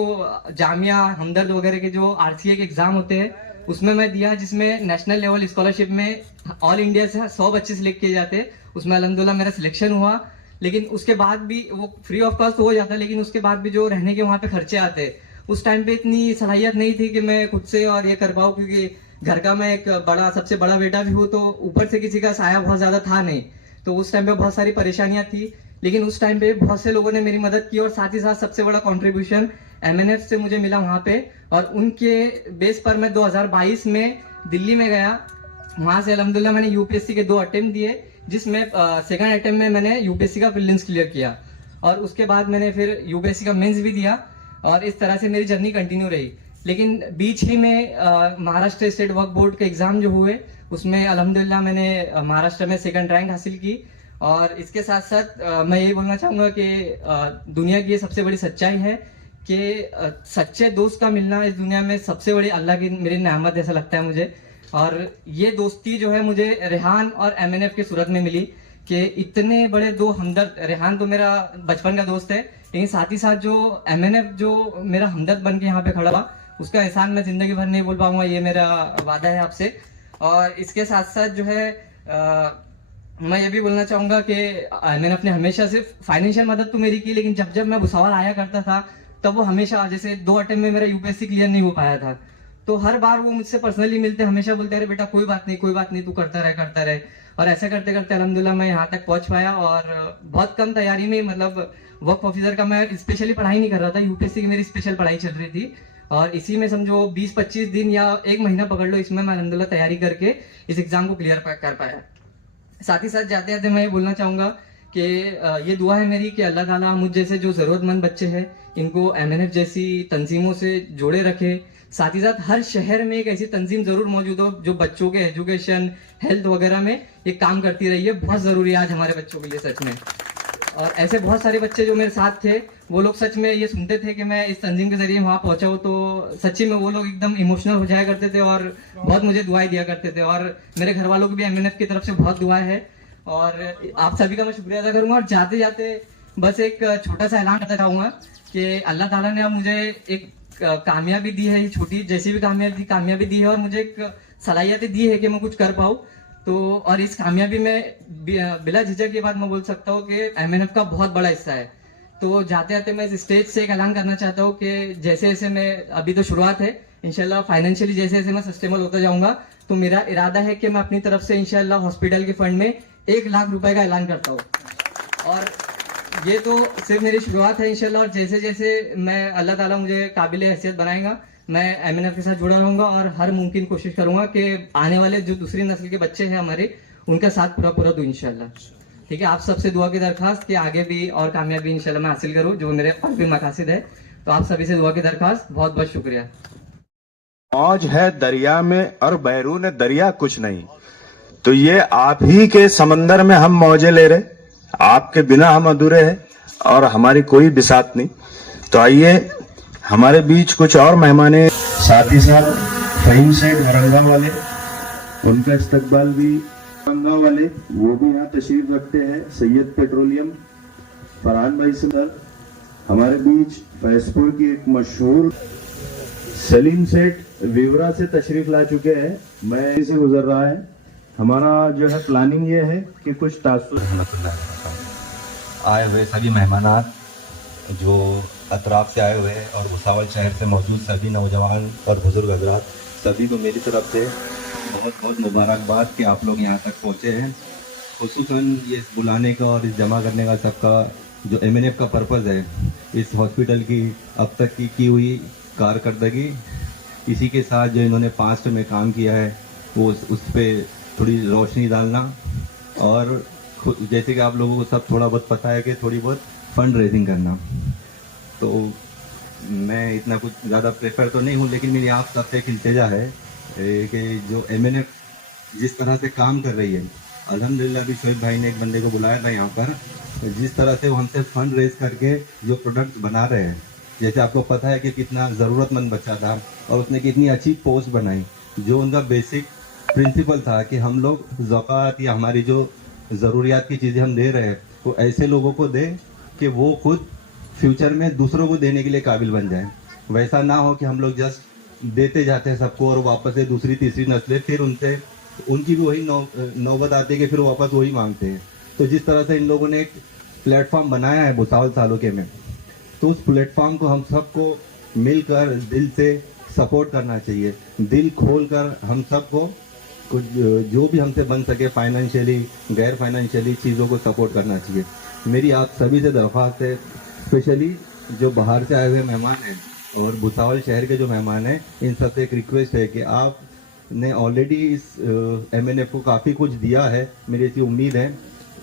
जामिया हमदर्द वगैरह के जो RCA के एग्ज़ाम होते हैं उसमें मैं दिया, जिसमें नेशनल लेवल स्कॉलरशिप में ऑल इंडिया से 100 बच्चे सिलेक्ट किए जाते, उसमें अल्हम्दुलिल्लाह मेरा सिलेक्शन हुआ। लेकिन उसके बाद भी वो फ्री ऑफ कॉस्ट हो जाता, लेकिन उसके बाद भी जो रहने के वहाँ पे खर्चे आते, उस टाइम पे इतनी सलाहियत नहीं थी कि मैं खुद से और ये कर पाऊँ, क्योंकि घर का मैं एक सबसे बड़ा बेटा भी हूँ, तो ऊपर से किसी का साया बहुत ज़्यादा था नहीं। तो उस टाइम पे बहुत सारी परेशानियाँ थी, लेकिन उस टाइम पे बहुत से लोगों ने मेरी मदद की और साथ ही साथ सबसे बड़ा कंट्रीब्यूशन MNF से मुझे मिला वहाँ पे। और उनके बेस पर मैं 2022 में दिल्ली में गया। वहाँ से अल्हम्दुलिल्लाह मैंने UPSC के 2 अटेम्प्ट दिए, जिसमें सेकंड अटेम्प्ट में मैंने UPSC का प्रीलिम्स क्लियर किया और उसके बाद मैंने फिर UPSC का मेंस भी दिया और इस तरह से मेरी जर्नी कंटिन्यू रही। लेकिन बीच ही में महाराष्ट्र स्टेट वक्फ बोर्ड के एग्ज़ाम जो हुए उसमें अल्हम्दुलिल्लाह मैंने महाराष्ट्र में सेकंड रैंक हासिल की और इसके साथ साथ मैं ये बोलना चाहूँगा कि दुनिया की ये सबसे बड़ी सच्चाई है कि सच्चे दोस्त का मिलना इस दुनिया में सबसे बड़ी अल्लाह की मेरी नेमत ऐसा लगता है मुझे। और ये दोस्ती जो है मुझे रेहान और MNF की सूरत में मिली कि इतने बड़े दो हमदर्द, रेहान तो मेरा बचपन का दोस्त है, लेकिन साथ ही साथ जो MNF जो मेरा हमदर्द बन के यहाँ पे खड़ा हुआ, उसका एहसान मैं जिंदगी भर नहीं बोल पाऊंगा, ये मेरा वादा है आपसे। और इसके साथ साथ जो है मैं ये भी बोलना चाहूँगा कि MNF ने हमेशा सिर्फ फाइनेंशियल मदद तो मेरी की, लेकिन जब जब मैं भुसावल आया करता था तब वो हमेशा, जैसे 2 अटेम्प्ट में मेरा UPSC क्लियर नहीं हो पाया था, तो हर बार वो मुझसे पर्सनली मिलते, हमेशा बोलते अरे बेटा कोई बात नहीं तू करता रहे। और ऐसे करते करते अल्हम्दुलिल्लाह मैं यहाँ तक पहुँच पाया। और बहुत कम तैयारी में, मतलब वर्क ऑफिसर का मैं स्पेशली पढ़ाई नहीं कर रहा था, UPSC की मेरी स्पेशल पढ़ाई चल रही थी, और इसी में समझो 20-25 दिन या 1 महीना पकड़ लो, इसमें मैं अल्हम्दुलिल्लाह तैयारी करके इस एग्जाम को क्लियर कर पाया। साथ ही साथ जाते जाते मैं ये बोलना चाहूँगा कि ये दुआ है मेरी कि अल्लाह ताला मुझ जैसे जो ज़रूरतमंद बच्चे हैं इनको MNF जैसी तंजीमों से जोड़े रखे। साथ ही साथ हर शहर में एक ऐसी तंजीम ज़रूर मौजूद हो जो बच्चों के एजुकेशन, हेल्थ वगैरह में ये काम करती रही है, बहुत ज़रूरी है आज हमारे बच्चों के लिए सच में। और ऐसे बहुत सारे बच्चे जो मेरे साथ थे, वो लोग सच में ये सुनते थे कि मैं इस तंजीम के जरिए वहाँ पहुँचा हूँ, तो सच्ची में वो लोग एकदम इमोशनल हो जाया करते थे और बहुत मुझे दुआएं दिया करते थे। और मेरे घर वालों को भी MNF की तरफ से बहुत दुआएं है, और आप सभी का मैं शुक्रिया अदा करूँगा। और जाते जाते बस एक छोटा सा ऐलान करना चाहूँगा कि अल्लाह ताला ने अब मुझे एक कामयाबी दी है, छोटी जैसी भी कामयाबी दी है, और मुझे एक सलाहियत दी है कि मैं कुछ कर पाऊँ। तो और इस कामयाबी में बिला झिझक ये बात मैं बोल सकता हूँ कि MNF का बहुत बड़ा हिस्सा है। तो जाते जाते मैं इस स्टेज से एक ऐलान करना चाहता हूँ कि जैसे जैसे मैं, अभी तो शुरुआत है, इंशाल्लाह फाइनेंशियली जैसे जैसे मैं सस्टेनेबल होता जाऊँगा, तो मेरा इरादा है कि मैं अपनी तरफ से इंशाल्लाह हॉस्पिटल के फंड में 1 लाख रुपए का ऐलान करता हूँ। और ये तो सिर्फ मेरी शुरुआत है इंशाल्लाह, और जैसे जैसे मैं अल्लाह ताला मुझे काबिल हैसियत बनाएगा, मैं MNF के साथ जुड़ा रहूंगा और हर मुमकिन कोशिश करूंगा कि आने वाले जो दूसरी नस्ल के बच्चे हैं हमारे, उनका साथ पूरा दूं इंशाल्लाह। ठीक है, आप सबसे दुआ की दरखास्त कि आगे भी और कामयाबी इंशाल्लाह मैं हासिल करूं, जो मेरे कल्बी मकासद है। तो आप सभी से दुआ की दरखास्त, बहुत बहुत शुक्रिया। मौज है दरिया में और बैरून दरिया कुछ नहीं, तो ये आप ही के समंदर में हम मौजे ले रहे, आपके बिना हम अधूरे हैं और हमारी कोई बिसात नहीं। तो आइए हमारे बीच कुछ और मेहमान, साथ ही साथ फहीम सेठ औरंगा वाले, उनका इस्तकबाल भी औरंगा वाले, वो भी यहाँ तशरीफ रखते हैं। सैयद पेट्रोलियम फरहान भाई से हमारे बीच फैजपुर की एक मशहूर सलीम सेठ विवरा से तशरीफ ला चुके हैं। मैं इसे गुजर रहा है। हमारा जो है प्लानिंग ये है कि कुछ आए हुए सभी मेहमान जो अतराफ से आए हुए हैं और भुसावल शहर से मौजूद सभी नौजवान और बुजुर्ग हजरात, सभी को मेरी तरफ से बहुत बहुत मुबारकबाद कि आप लोग यहाँ तक पहुँचे हैं। खुसूसन ये बुलाने का और इस जमा करने का सबका जो MNF का पर्पज़ है, इस हॉस्पिटल की अब तक की हुई कारकर्दगी, इसी के साथ जो इन्होंने पास्ट में काम किया है वो उस पर थोड़ी रोशनी डालना, और जैसे कि आप लोगों को सब थोड़ा बहुत पता है कि थोड़ी बहुत फंड रेजिंग करना। तो मैं इतना कुछ ज़्यादा प्रेफर तो नहीं हूँ, लेकिन मेरी आप सबसे एक इल्तिजा है कि जो MNF जिस तरह से काम कर रही है, अल्हम्दुलिल्लाह भी शोएब भाई ने एक बंदे को बुलाया था यहाँ पर, जिस तरह से वो हमसे फंड रेज करके जो प्रोडक्ट्स बना रहे हैं, जैसे आपको पता है कि कितना ज़रूरतमंद बच्चा था और उसने कितनी अच्छी पोस्ट बनाई। जो उनका बेसिक प्रिंसिपल था कि हम लोग ज़कात या हमारी जो ज़रूरियात की चीज़ें हम दे रहे हैं वो ऐसे लोगों को दें कि वो खुद फ्यूचर में दूसरों को देने के लिए काबिल बन जाए। वैसा ना हो कि हम लोग जस्ट देते जाते हैं सबको और वापस से दूसरी तीसरी नस्लें फिर उनसे उनकी भी वही नौबत आती है कि फिर वापस वही मांगते हैं। तो जिस तरह से इन लोगों ने एक प्लेटफॉर्म बनाया है भुसावल तालुके में, तो उस प्लेटफॉर्म को हम सबको मिलकर दिल से सपोर्ट करना चाहिए। दिल खोल कर हम सबको कुछ जो भी हमसे बन सके फाइनेंशियली, गैर फाइनेंशियली चीज़ों को सपोर्ट करना चाहिए। मेरी आप सभी से दरख्वास्त है, स्पेशली जो बाहर से आए हुए मेहमान हैं और भुसावल शहर के जो मेहमान हैं, इन सबसे एक रिक्वेस्ट है कि आपने ऑलरेडी इस MNF को काफ़ी कुछ दिया है, मेरी ऐसी उम्मीद है।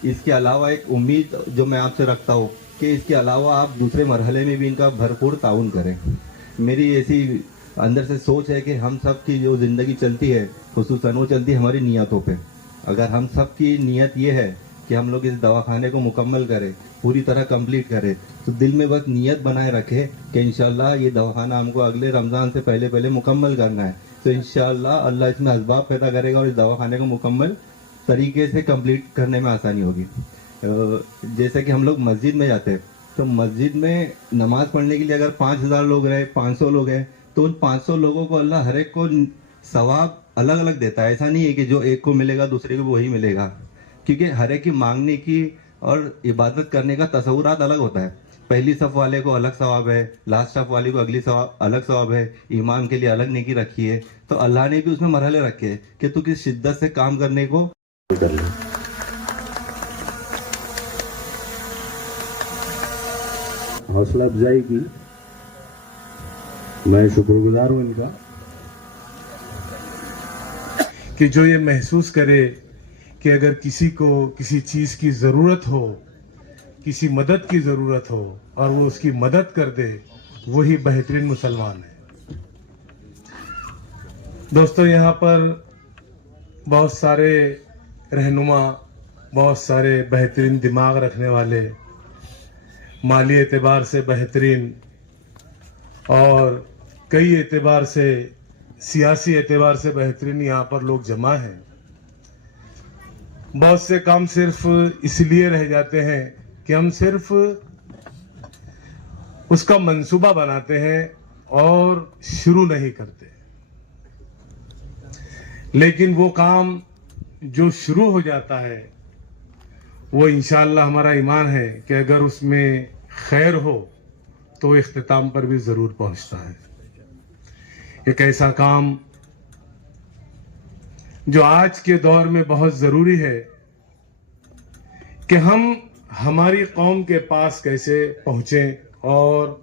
इसके अलावा एक उम्मीद जो मैं आपसे रखता हूँ कि इसके अलावा आप दूसरे मरहले में भी इनका भरपूर ताउन करें। मेरी ऐसी अंदर से सोच है कि हम सब की जो ज़िंदगी चलती है खुसूसन वो चलती है हमारी नीयतों पे। अगर हम सब की नीयत ये है कि हम लोग इस दवाखाने को मुकम्मल करें, पूरी तरह कंप्लीट करें। तो दिल में बस नियत बनाए रखें कि इंशाल्लाह ये दवाखाना हमको अगले रमज़ान से पहले पहले मुकम्मल करना है। तो इंशाल्लाह अल्लाह इसमें असबाब पैदा करेगा और इस दवाखाने को मुकम्मल तरीके से कंप्लीट करने में आसानी होगी। जैसे कि हम लोग मस्जिद में जाते हैं, तो मस्जिद में नमाज पढ़ने के लिए अगर 5000 लोग रहे, 500 लोग हैं, तो उन 500 लोगों को अल्लाह हर एक को सवाब अलग अलग देता है। ऐसा नहीं है कि जो एक को मिलेगा दूसरे को वही मिलेगा, क्योंकि हर एक की मांगने की और इबादत करने का तसव्वुरात अलग होता है। पहली सफ़ वाले को अलग सवाब है, लास्ट सफ़ वाले को अगली सवाब अलग सवाब है, ईमान के लिए अलग नेकी रखी है। तो अल्लाह ने भी उसमें मरहले रखे कि तू किस शिद्दत से काम करने को कर ले। हौसला अफजाई की मैं शुक्रगुजार हूँ इनका कि जो ये महसूस करे कि अगर किसी को किसी चीज़ की ज़रूरत हो, किसी मदद की ज़रूरत हो और वो उसकी मदद कर दे, वही बेहतरीन मुसलमान है। दोस्तों, यहाँ पर बहुत सारे रहनुमा, बहुत सारे बेहतरीन दिमाग रखने वाले, माली एतबार से बेहतरीन और कई एतबार से, सियासी एतबार से बेहतरीन यहाँ पर लोग जमा हैं। बहुत से काम सिर्फ इसलिए रह जाते हैं कि हम सिर्फ उसका मंसूबा बनाते हैं और शुरू नहीं करते। लेकिन वो काम जो शुरू हो जाता है, वो इंशाअल्लाह हमारा ईमान है कि अगर उसमें खैर हो तो इख्तिताम पर भी ज़रूर पहुंचता है। एक ऐसा काम जो आज के दौर में बहुत ज़रूरी है कि हम हमारी कौम के पास कैसे पहुँचें और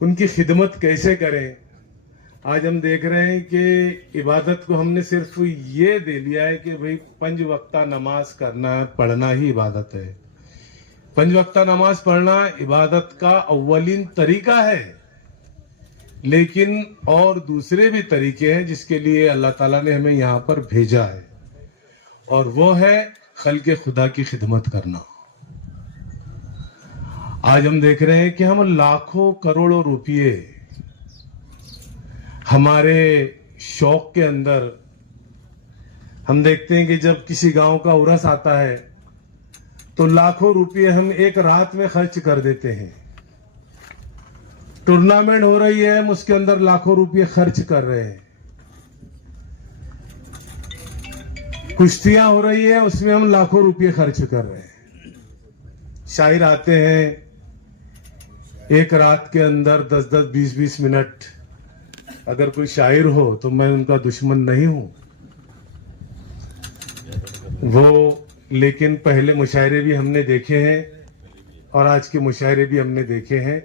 उनकी खिदमत कैसे करें। आज हम देख रहे हैं कि इबादत को हमने सिर्फ ये दे लिया है कि भाई 5 वक्ता नमाज करना, पढ़ना ही इबादत है। 5 वक्ता नमाज पढ़ना इबादत का अव्वलीन तरीका है, लेकिन और दूसरे भी तरीके हैं जिसके लिए अल्लाह ताला ने हमें यहाँ पर भेजा है, और वो है खल्के खुदा की खिदमत करना। आज हम देख रहे हैं कि हम लाखों करोड़ों रुपये हमारे शौक के अंदर, हम देखते हैं कि जब किसी गांव का उरस आता है तो लाखों रुपये हम एक रात में खर्च कर देते हैं। टूर्नामेंट हो रही है, हम उसके अंदर लाखों रुपये खर्च कर रहे हैं। कुश्तियां हो रही है, उसमें हम लाखों रुपये खर्च कर रहे हैं। शायर आते हैं, एक रात के अंदर 10-10, 20-20 मिनट। अगर कोई शायर हो तो मैं उनका दुश्मन नहीं हूं वो, लेकिन पहले मुशायरे भी हमने देखे हैं और आज के मुशायरे भी हमने देखे हैं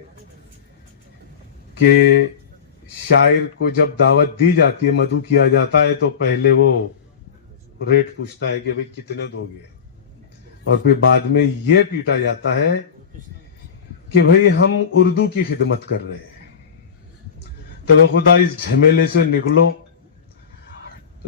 कि शायर को जब दावत दी जाती है, मधु किया जाता है, तो पहले वो रेट पूछता है कि भाई कितने दोगे, और फिर बाद में ये पीटा जाता है कि भाई हम उर्दू की खिदमत कर रहे हैं। तो खुदा इस झमेले से निकलो।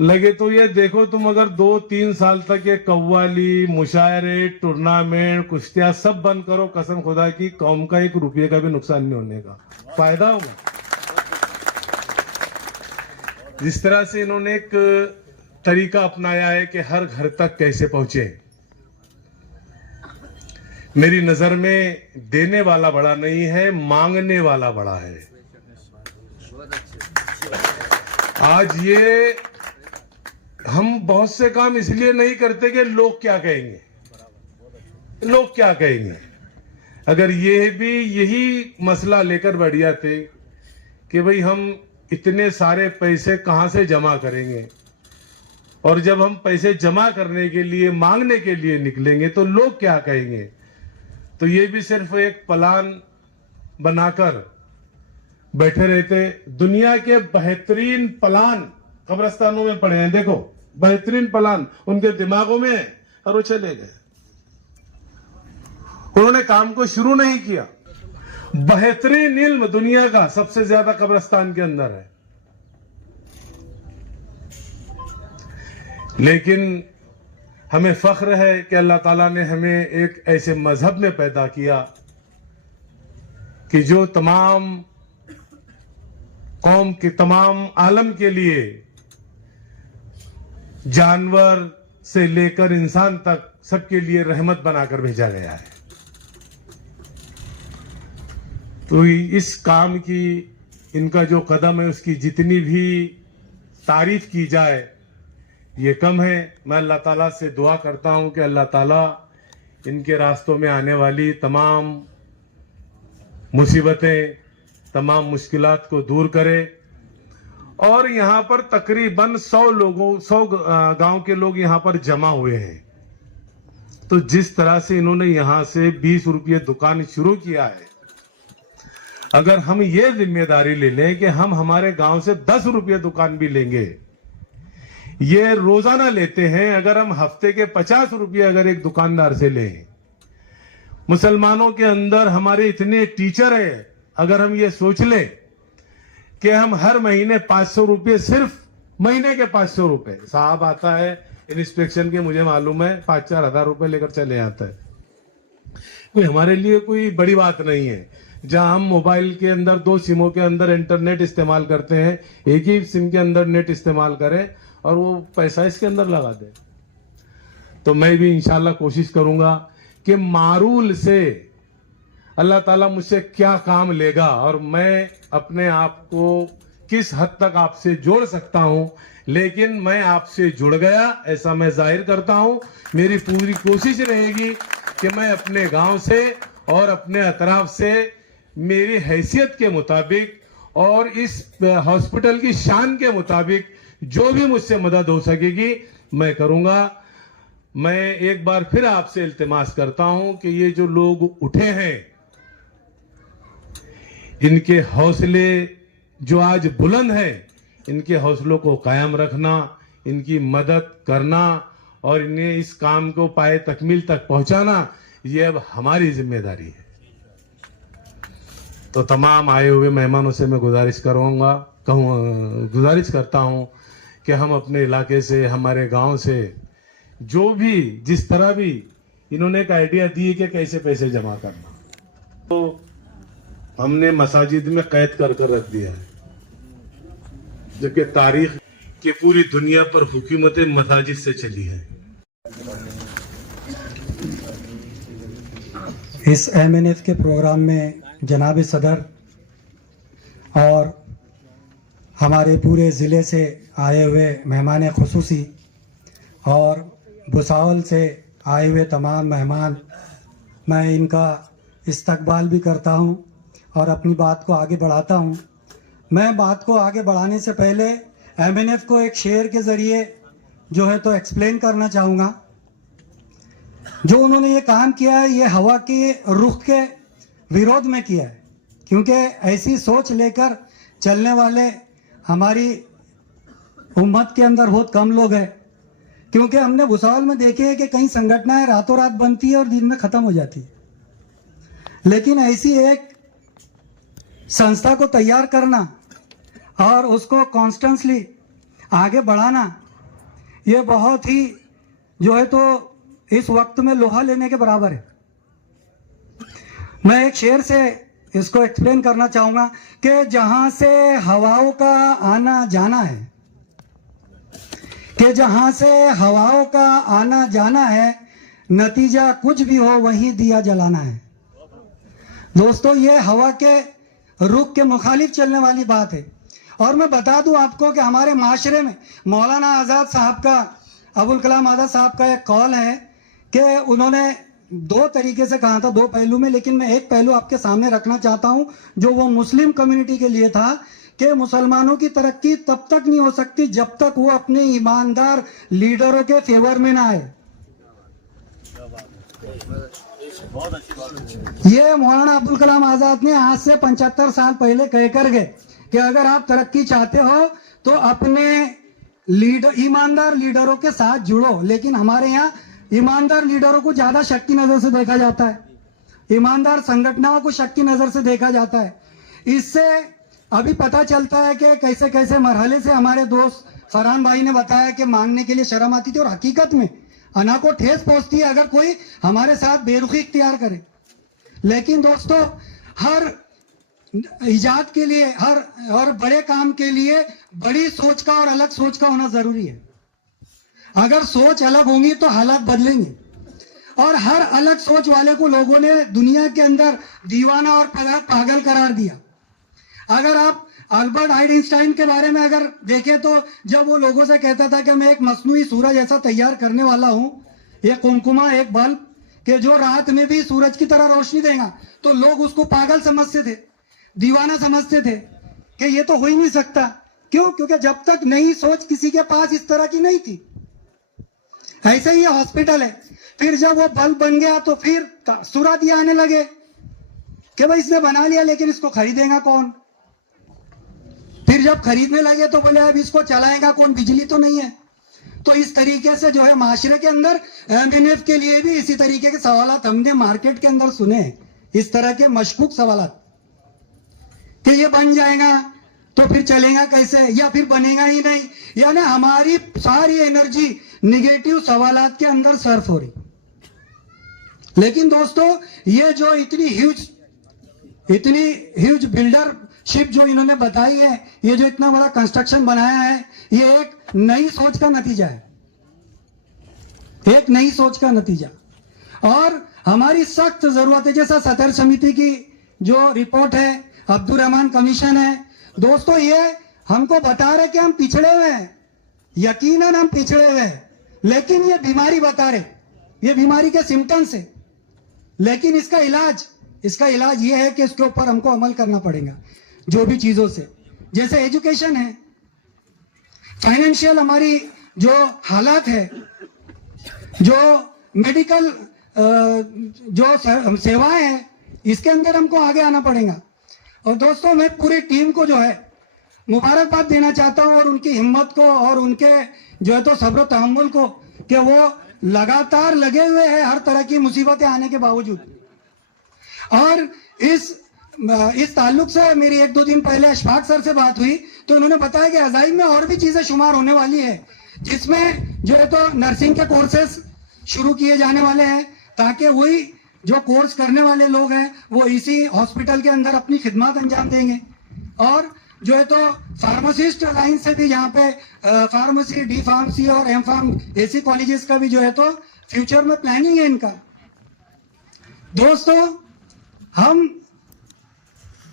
लगे तो ये देखो, तुम अगर 2-3 साल तक ये कव्वाली, मुशायरे, टूर्नामेंट, कुश्तियां सब बंद करो, कसम खुदा की, कौम का 1 रुपये का भी नुकसान नहीं होने का, फायदा होगा। जिस तरह से इन्होंने एक तरीका अपनाया है कि हर घर तक कैसे पहुंचे, मेरी नजर में देने वाला बड़ा नहीं है, मांगने वाला बड़ा है। आज ये हम बहुत से काम इसलिए नहीं करते कि लोग क्या कहेंगे, लोग क्या कहेंगे। अगर ये भी यही मसला लेकर बैठ जाते कि भाई हम इतने सारे पैसे कहां से जमा करेंगे, और जब हम पैसे जमा करने के लिए, मांगने के लिए निकलेंगे तो लोग क्या कहेंगे, तो ये भी सिर्फ एक प्लान बनाकर बैठे रहते। दुनिया के बेहतरीन प्लान कब्रिस्तानों में पड़े हैं, देखो बेहतरीन प्लान उनके दिमागों में है, और वो चले गए। उन्होंने काम को शुरू नहीं किया। बेहतरीन इल्म दुनिया का सबसे ज्यादा कब्रिस्तान के अंदर है, लेकिन हमें फ़ख्र है कि अल्लाह ताला ने हमें एक ऐसे मज़हब में पैदा किया कि जो तमाम कौम के, तमाम आलम के लिए, जानवर से लेकर इंसान तक सबके लिए रहमत बनाकर भेजा गया है। तो इस काम की, इनका जो कदम है उसकी जितनी भी तारीफ की जाए ये कम है। मैं अल्लाह ताला से दुआ करता हूं कि अल्लाह ताला इनके रास्तों में आने वाली तमाम मुसीबतें, तमाम मुश्किलात को दूर करे। और यहाँ पर तकरीबन 100 गांव के लोग यहाँ पर जमा हुए हैं। तो जिस तरह से इन्होंने यहाँ से 20 रुपये दुकान शुरू किया है, अगर हम ये जिम्मेदारी ले लें कि हम हमारे गांव से 10 रुपये दुकान भी लेंगे, ये रोजाना लेते हैं, अगर हम हफ्ते के 50 रुपये अगर एक दुकानदार से लें, मुसलमानों के अंदर हमारे इतने टीचर हैं, अगर हम ये सोच लें कि हम हर महीने 500 रुपये, सिर्फ महीने के 500 रुपये, साहब आता है इंस्पेक्शन के, मुझे मालूम है 5-4 हज़ार रुपये लेकर चले आता है, कोई हमारे लिए कोई बड़ी बात नहीं है। जहां हम मोबाइल के अंदर 2 सिमों के अंदर इंटरनेट इस्तेमाल करते हैं, एक ही सिम के अंदर नेट इस्तेमाल करें और वो पैसा इसके अंदर लगा दे। तो मैं भी इंशाल्लाह कोशिश करूंगा कि मारूल से अल्लाह ताला मुझसे क्या काम लेगा और मैं अपने आप को किस हद तक आपसे जोड़ सकता हूं, लेकिन मैं आपसे जुड़ गया ऐसा मैं जाहिर करता हूं। मेरी पूरी कोशिश रहेगी कि मैं अपने गांव से और अपने अतराफ से मेरी हैसियत के मुताबिक और इस हॉस्पिटल की शान के मुताबिक जो भी मुझसे मदद हो सकेगी मैं करूंगा। मैं एक बार फिर आपसे इल्तिमास करता हूं कि ये जो लोग उठे हैं, इनके हौसले जो आज बुलंद हैं, इनके हौसलों को कायम रखना, इनकी मदद करना और इन्हें इस काम को पाए तकमील तक पहुंचाना, ये अब हमारी जिम्मेदारी है। तो तमाम आए हुए मेहमानों से मैं गुजारिश करता हूं कि हम अपने इलाके से, हमारे गांव से, जो भी जिस तरह भी इन्होंने एक आइडिया दी कि कैसे पैसे जमा करना, तो हमने मसाजिद में कैद कर रख दिया है, जबकि तारीख की पूरी दुनिया पर हुकूमतें मसाजिद से चली है। इस MNF के प्रोग्राम में जनाब सदर और हमारे पूरे ज़िले से आए हुए मेहमान खुसूसी और भुसावल से आए हुए तमाम मेहमान, मैं इनका इस्तकबाल भी करता हूं और अपनी बात को आगे बढ़ाता हूं। मैं बात को आगे बढ़ाने से पहले MNF को एक शेर के ज़रिए जो है तो एक्सप्लेन करना चाहूँगा। जो उन्होंने ये काम किया है, ये हवा के रुख के विरोध में किया है, क्योंकि ऐसी सोच लेकर चलने वाले हमारी उम्मत के अंदर बहुत कम लोग हैं। क्योंकि हमने भुसावल में देखे है कि कई संगठनाएं रातों रात बनती है और दिन में ख़त्म हो जाती है, लेकिन ऐसी एक संस्था को तैयार करना और उसको कॉन्स्टेंटली आगे बढ़ाना, ये बहुत ही जो है तो इस वक्त में लोहा लेने के बराबर है। मैं एक शेर से इसको एक्सप्लेन करना चाहूँगा कि जहाँ से हवाओं का आना जाना है, कि जहाँ से हवाओं का आना जाना है, नतीजा कुछ भी हो वहीं दिया जलाना है। दोस्तों, ये हवा के रुख के मुखालिफ चलने वाली बात है। और मैं बता दूं आपको कि हमारे माशरे में मौलाना आज़ाद साहब का, अबुल कलाम आज़ाद साहब का एक कॉल है कि उन्होंने 2 तरीके से कहा था, 2 पहलू में, लेकिन मैं एक पहलू आपके सामने रखना चाहता हूं जो वो मुस्लिम कम्युनिटी के लिए था कि मुसलमानों की तरक्की तब तक नहीं हो सकती जब तक वो अपने ईमानदार लीडरों के फेवर में ना आए। ये मौलाना अब्दुल कलाम आज़ाद ने आज से 75 साल पहले कह कर गए कि अगर आप तरक्की चाहते हो तो अपने ईमानदार लीडरों के साथ जुड़ो। लेकिन हमारे यहाँ ईमानदार लीडरों को ज्यादा शक की नजर से देखा जाता है, ईमानदार संगठनों को शक की नजर से देखा जाता है। इससे अभी पता चलता है कि कैसे कैसे मरहले से हमारे दोस्त फरहान भाई ने बताया कि मांगने के लिए शर्म आती थी, और हकीकत में अना को ठेस पहुंचती है अगर कोई हमारे साथ बेरुखी इख्तियार करे। लेकिन दोस्तों, हर इजाद के लिए, हर और बड़े काम के लिए बड़ी सोच का और अलग सोच का होना जरूरी है। अगर सोच अलग होंगी तो हालात बदलेंगे। और हर अलग सोच वाले को लोगों ने दुनिया के अंदर दीवाना और पागल करार दिया। अगर आप अल्बर्ट आइंस्टाइन के बारे में अगर देखें तो जब वो लोगों से कहता था कि मैं एक मसनूई सूरज ऐसा तैयार करने वाला हूं, एक कुमकुमा, एक बल्ब कि जो रात में भी सूरज की तरह रोशनी देगा, तो लोग उसको पागल समझते थे, दीवाना समझते थे कि ये तो हो ही नहीं सकता। क्यों? क्योंकि जब तक नई सोच किसी के पास इस तरह की नहीं थी। ऐसे ही हॉस्पिटल है, फिर जब वो बल्ब बन गया तो फिर तासुरात ये आने लगे कि भाई इसने बना लिया लेकिन इसको खरीदेगा कौन। फिर जब खरीदने लगे तो बोले अब इसको चलाएगा कौन, बिजली तो नहीं है। तो इस तरीके से जो है माशरे के अंदर एमएनएफ के लिए भी इसी तरीके के सवालात हमने मार्केट के अंदर सुने, इस तरह के मशकूक सवालात कि ये बन जाएगा तो फिर चलेगा कैसे, या फिर बनेगा ही नहीं। यानी हमारी सारी एनर्जी निगेटिव सवालात के अंदर सर्फ हो रही। लेकिन दोस्तों, ये जो इतनी ह्यूज बिल्डरशिप जो इन्होंने बताई है, ये जो इतना बड़ा कंस्ट्रक्शन बनाया है, ये एक नई सोच का नतीजा है, एक नई सोच का नतीजा। और हमारी सख्त जरूरत है, जैसा सतर समिति की जो रिपोर्ट है, अब्दुल रहमान कमीशन है, दोस्तों ये हमको बता रहे कि हम पिछड़े हुए हैं, यकीनन हम पिछड़े हुए हैं, लेकिन ये बीमारी बता रहे, ये बीमारी के सिम्टम्स है। लेकिन इसका इलाज ये है कि इसके ऊपर हमको अमल करना पड़ेगा, जो भी चीजों से, जैसे एजुकेशन है, फाइनेंशियल हमारी जो हालात है, जो मेडिकल जो सेवाएं हैं, इसके अंदर हमको आगे आना पड़ेगा। और दोस्तों, मैं पूरी टीम को जो है मुबारकबाद देना चाहता हूं, और उनकी हिम्मत को और उनके जो है तो सब्र तहम्मुल को, कि वो लगातार लगे हुए हैं हर तरह की मुसीबतें आने के बावजूद। और इस ताल्लुक से मेरी 1-2 दिन पहले अशफाक सर से बात हुई तो उन्होंने बताया कि अजाइम में और भी चीजें शुमार होने वाली है, जिसमें जो है तो नर्सिंग के कोर्सेस शुरू किए जाने वाले हैं, ताकि वही जो कोर्स करने वाले लोग हैं वो इसी हॉस्पिटल के अंदर अपनी खिदमत अंजाम देंगे। और जो है तो फार्मासिस्ट लाइन से भी यहाँ पे फार्मेसी, डी फार्मेसी और एम फार्म ऐसी कॉलेजेस का भी जो है तो फ्यूचर में प्लानिंग है इनका। दोस्तों,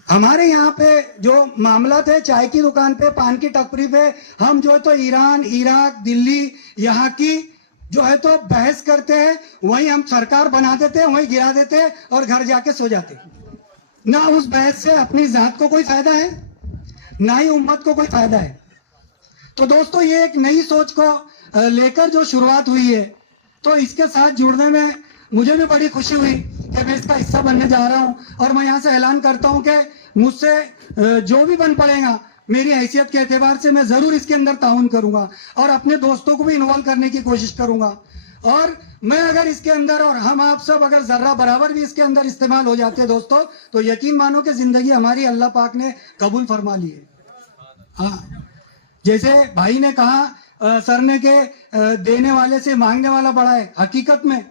हमारे यहाँ पे जो मामला थे, चाय की दुकान पे, पान की टपरी पे, हम जो है तो ईरान, इराक, दिल्ली यहाँ की जो है तो बहस करते हैं, वहीं हम सरकार बना देते हैं, वहीं गिरा देते हैं और घर जाके सो जाते हैं। ना उस बहस से अपनी जात को कोई फायदा है, ना ही उम्मत को कोई फायदा है। तो दोस्तों, ये एक नई सोच को लेकर जो शुरुआत हुई है, तो इसके साथ जुड़ने में मुझे भी बड़ी खुशी हुई कि मैं इसका हिस्सा बनने जा रहा हूं। और मैं यहाँ से ऐलान करता हूं कि मुझसे जो भी बन पड़ेगा, मेरी हैसियत के एतबार से मैं जरूर इसके अंदर ताउन करूंगा और अपने दोस्तों को भी इन्वॉल्व करने की कोशिश करूंगा। और मैं अगर इसके अंदर, और हम आप सब अगर जर्रा बराबर भी इसके अंदर इस्तेमाल हो जाते हैं दोस्तों, तो यकीन मानो कि जिंदगी हमारी अल्लाह पाक ने कबूल फरमा ली है। हाँ, जैसे भाई ने कहा सर ने के देने वाले से मांगने वाला बड़ा है। हकीकत में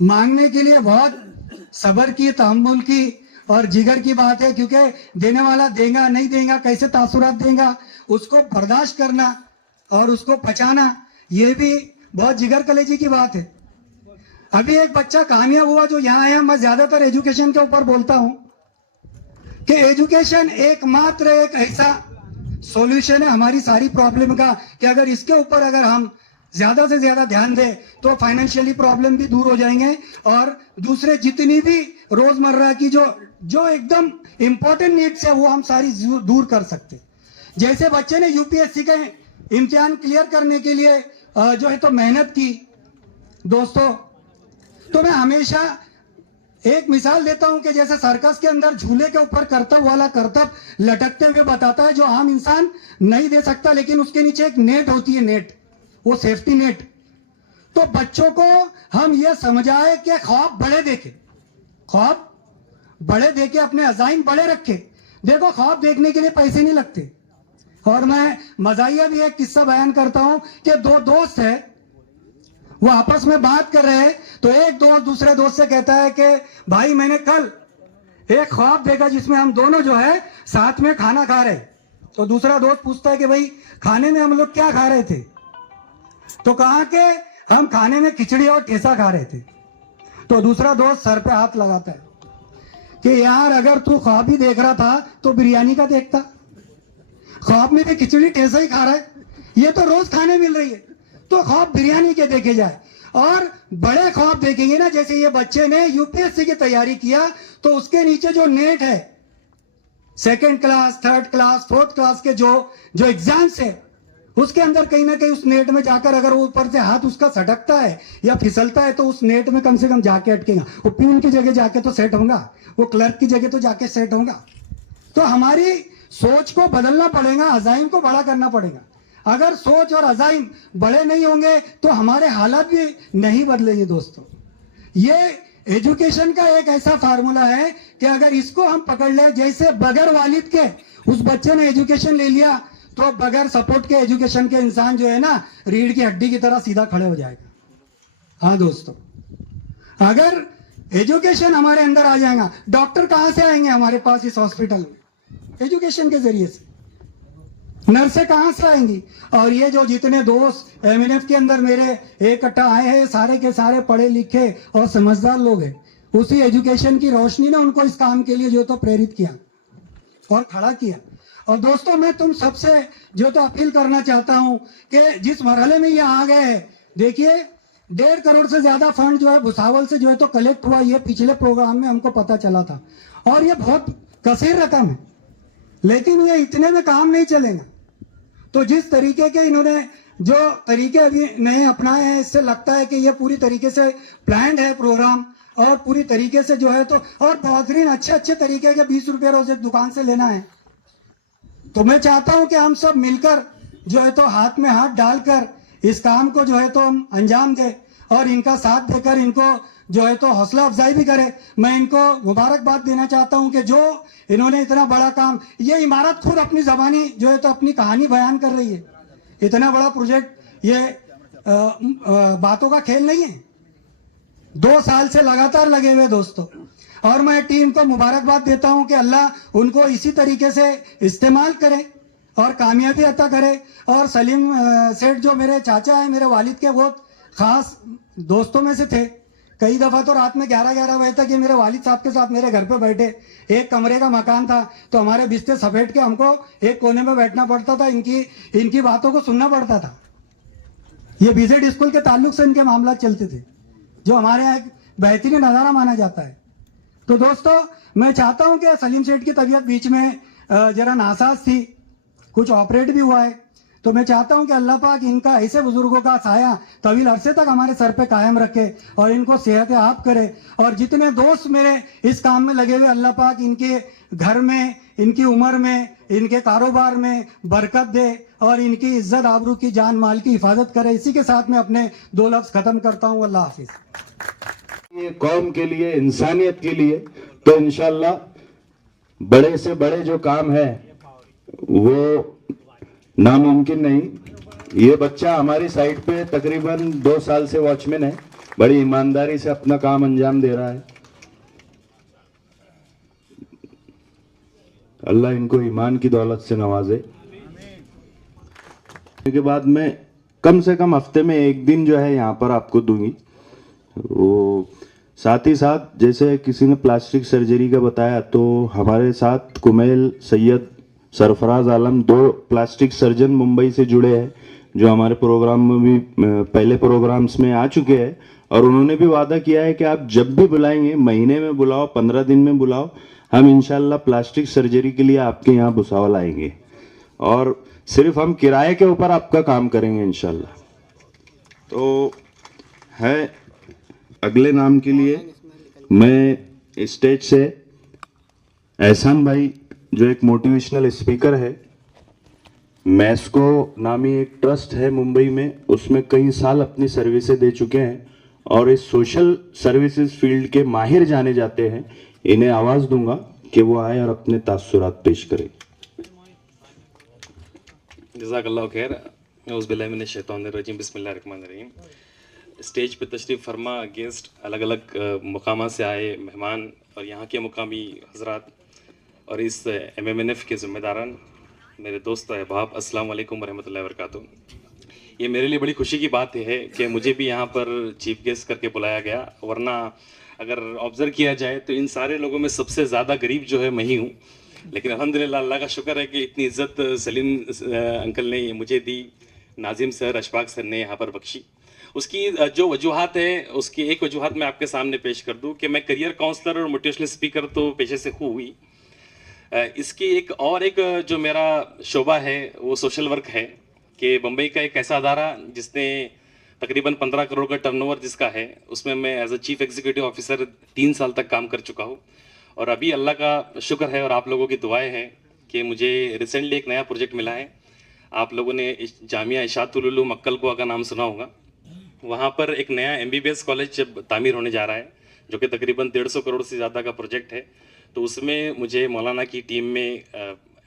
मांगने के लिए बहुत सब्र की, तहम्मुल की और जिगर की बात है, क्योंकि देने वाला देगा नहीं देगा, कैसे तासुरात देगा, उसको बर्दाश्त करना और उसको पचाना, ये भी बहुत जिगर कलेजी की बात है। अभी एक बच्चा कामयाब हुआ जो यहाँ आया, मैं ज्यादातर एजुकेशन के ऊपर बोलता हूँ कि एजुकेशन एकमात्र एक ऐसा सॉल्यूशन है हमारी सारी प्रॉब्लम का, कि अगर इसके ऊपर अगर हम ज्यादा से ज्यादा ध्यान दें तो फाइनेंशियली प्रॉब्लम भी दूर हो जाएंगे और दूसरे जितनी भी रोजमर्रा की जो एकदम इंपॉर्टेंट नीड्स है वो हम सारी दूर कर सकते। जैसे बच्चे ने यूपीएससी का इम्तिहान क्लियर करने के लिए जो है तो मेहनत की दोस्तों, तो मैं हमेशा एक मिसाल देता हूं कि जैसे सर्कस के अंदर झूले के ऊपर करतब वाला करतब लटकते हुए बताता है, जो आम इंसान नहीं दे सकता, लेकिन उसके नीचे एक नेट होती है, नेट, वो सेफ्टी नेट। तो बच्चों को हम ये समझाए कि ख्वाब बड़े देखे, ख्वाब बड़े देके अपने अज़ाइम बड़े रखे। देखो, ख्वाब देखने के लिए पैसे नहीं लगते। और मैं मजाहिया भी एक किस्सा बयान करता हूं कि 2 दोस्त है, वो आपस में बात कर रहे हैं तो एक दोस्त दूसरे दोस्त से कहता है कि भाई मैंने कल एक ख्वाब देखा जिसमें हम दोनों जो है साथ में खाना खा रहे। तो दूसरा दोस्त पूछता है कि भाई खाने में हम लोग क्या खा रहे थे? तो कहा कि हम खाने में खिचड़ी और ठेसा खा रहे थे। तो दूसरा दोस्त सर पे हाथ लगाता है कि यार अगर तू ख्वाब ही देख रहा था तो बिरयानी का देखता। ख्वाब में भी खिचड़ी ठेसा ही खा रहा है, ये तो रोज खाने मिल रही है, तो ख्वाब बिरयानी के देखे जाए। और बड़े ख्वाब देखेंगे ना, जैसे ये बच्चे ने यूपीएससी की तैयारी किया तो उसके नीचे जो नेट है, second class, third class, fourth class के जो एग्जाम्स है, उसके अंदर कहीं ना कहीं उस नेट में जाकर अगर वो ऊपर से हाथ उसका सटकता है या फिसलता है तो उस नेट में कम से कम जाके अटकेगा। वो पिन की जगह जाके तो सेट होगा, वो क्लर्क की जगह तो जाके सेट होगा। तो हमारी सोच को बदलना पड़ेगा, अजाइम को बड़ा करना पड़ेगा। अगर सोच और अजाइम बड़े नहीं होंगे तो हमारे हालात भी नहीं बदलेंगे। दोस्तों, ये एजुकेशन का एक ऐसा फार्मूला है कि अगर इसको हम पकड़ ले, जैसे बगैर वालिद के उस बच्चे ने एजुकेशन ले लिया तो बगैर सपोर्ट के एजुकेशन के इंसान जो है ना, रीढ़ की हड्डी की तरह सीधा खड़े हो जाएगा। हाँ दोस्तों, अगर एजुकेशन हमारे अंदर आ जाएगा, डॉक्टर कहां से आएंगे हमारे पास इस हॉस्पिटल में? एजुकेशन के जरिए से। नर्सें कहां से आएंगी? और ये जो जितने दोस्त एमएनएफ के अंदर मेरे इकट्ठा आए हैं, सारे के सारे पढ़े लिखे और समझदार लोग हैं। उसी एजुकेशन की रोशनी ने उनको इस काम के लिए जो तो प्रेरित किया और खड़ा किया। और दोस्तों, मैं तुम सबसे जो तो अपील करना चाहता हूं कि जिस मरहले में ये आ गए हैं, देखिए 1.5 करोड़ से ज्यादा फंड जो है भुसावल से जो है तो कलेक्ट हुआ, ये पिछले प्रोग्राम में हमको पता चला था। और ये बहुत कसीर रकम है, लेकिन ये इतने में काम नहीं चलेगा। तो जिस तरीके के इन्होंने जो तरीके अभी नए अपनाए हैं, इससे लगता है कि ये पूरी तरीके से प्लान्ड है प्रोग्राम और पूरी तरीके से जो है तो, और बेहतरीन अच्छे तरीके के 20 रुपये रोज एक दुकान से लेना है। तो मैं चाहता हूं कि हम सब मिलकर जो है तो हाथ में हाथ डालकर इस काम को जो है तो हम अंजाम दें और इनका साथ देकर इनको जो है तो हौसला अफजाई भी करें। मैं इनको मुबारकबाद देना चाहता हूं कि जो इन्होंने इतना बड़ा काम, ये इमारत खुद अपनी जबानी जो है तो अपनी कहानी बयान कर रही है। इतना बड़ा प्रोजेक्ट ये बातों का खेल नहीं है। 2 साल से लगातार लगे हुए दोस्तों, और मैं टीम को मुबारकबाद देता हूं कि अल्लाह उनको इसी तरीके से इस्तेमाल करे और कामयाबी अता करे। और सलीम सेठ जो मेरे चाचा है, मेरे वालिद के बहुत खास दोस्तों में से थे। कई दफा तो रात में 11-11 बजे तक ये मेरे वालिद साहब के साथ मेरे घर पे बैठे। एक कमरे का मकान था तो हमारे बिस्तर समेट के हमको एक कोने में बैठना पड़ता था, इनकी बातों को सुनना पड़ता था। ये बीजेड स्कूल के ताल्लुक से इनके मामला चलते थे, जो हमारे यहाँ एक बेहतरीन नजारा माना जाता है। तो दोस्तों, मैं चाहता हूं कि सलीम सेठ की तबीयत बीच में जरा नासाज थी, कुछ ऑपरेट भी हुआ है, तो मैं चाहता हूं कि अल्लाह पाक इनका ऐसे बुजुर्गों का साया तवील अरसे तक हमारे सर पे कायम रखे और इनको सेहत आप करे। और जितने दोस्त मेरे इस काम में लगे हुए, अल्लाह पाक इनके घर में, इनकी उम्र में, इनके कारोबार में बरकत दे और इनकी इज्जत आबरू की जान माल की हिफाजत करे। इसी के साथ मैं अपने 2 लफ्ज खत्म करता हूँ। अल्लाह हाफिज। ये कौम के लिए, इंसानियत के लिए तो इंशाल्लाह बड़े से बड़े जो काम है वो नामुमकिन नहीं। ये बच्चा हमारी साइट पे तकरीबन 2 साल से वॉचमैन है, बड़ी ईमानदारी से अपना काम अंजाम दे रहा है। अल्लाह इनको ईमान की दौलत से नवाजे। के बाद में कम से कम हफ्ते में 1 दिन जो है यहाँ पर आपको दूंगी। वो साथ ही साथ जैसे किसी ने प्लास्टिक सर्जरी का बताया, तो हमारे साथ कुमैल, सैयद, सरफराज आलम 2 प्लास्टिक सर्जन मुंबई से जुड़े हैं, जो हमारे प्रोग्राम में भी पहले प्रोग्राम्स में आ चुके हैं। और उन्होंने भी वादा किया है कि आप जब भी बुलाएंगे, महीने में बुलाओ, 15 दिन में बुलाओ, हम इंशाल्लाह प्लास्टिक सर्जरी के लिए आपके यहाँ भुसावल आएंगे और सिर्फ हम किराए के ऊपर आपका काम करेंगे इंशाल्लाह। तो है अगले नाम के लिए मैं स्टेज से एहसान भाई, जो एक मोटिवेशनल स्पीकर है, मैस्को नामी एक ट्रस्ट है मुंबई में, उसमें कई साल अपनी सर्विसेज दे चुके हैं और इस सोशल सर्विसेज फील्ड के माहिर जाने जाते हैं। इन्हें आवाज़ दूंगा कि वो आए और अपने तासुरात पेश करें। जज़ाकल्लाहु खैर। औज़ुबिल्लाहि मिनश शैतानिर रजीम। बिस्मिल्लाहिर रहमानिर रहीम। स्टेज पे तशरीफ़ फरमा गेस्ट, अलग अलग मुकामा से आए मेहमान और यहाँ के मुकामी हजरात और इस MMNF के ज़िम्मेदारान मेरे दोस्त अहबाब, अस्सलाम वालेकुम वरहमतुल्लाहि वबरकातुहू। ये मेरे लिए बड़ी खुशी की बात है कि मुझे भी यहाँ पर चीफ गेस्ट करके बुलाया गया, वरना अगर ऑब्ज़र्व किया जाए तो इन सारे लोगों में सबसे ज़्यादा गरीब जो है मैं ही हूँ। लेकिन अल्हम्दुलिल्लाह अल्लाह का शुक्र है कि इतनी इज़्ज़त सलीम अंकल ने मुझे दी, नाजिम सर, अशफाक सर ने यहाँ पर बख्शी। उसकी जो वजूहात है, उसकी एक वजूहात मैं आपके सामने पेश कर दूँ कि मैं करियर काउंसलर और मोटिवेशनल स्पीकर तो पेशे से हुई। इसकी एक जो मेरा शोबा है वो सोशल वर्क है कि बम्बई का एक ऐसा अदारा जिसने तकरीबन 15 करोड़ का टर्नओवर जिसका है, उसमें मैं as a chief executive officer 3 साल तक काम कर चुका हूँ। और अभी अल्लाह का शुक्र है और आप लोगों की दुआएं हैं कि मुझे रिसेंटली एक नया प्रोजेक्ट मिला है। आप लोगों ने जामिया इशातुल उलूम मक्कलकुआ का नाम सुना होगा। वहाँ पर एक नया MBBS कॉलेज तामीर होने जा रहा है जो कि तकरीबन 150 करोड़ से ज़्यादा का प्रोजेक्ट है। तो उसमें मुझे मौलाना की टीम में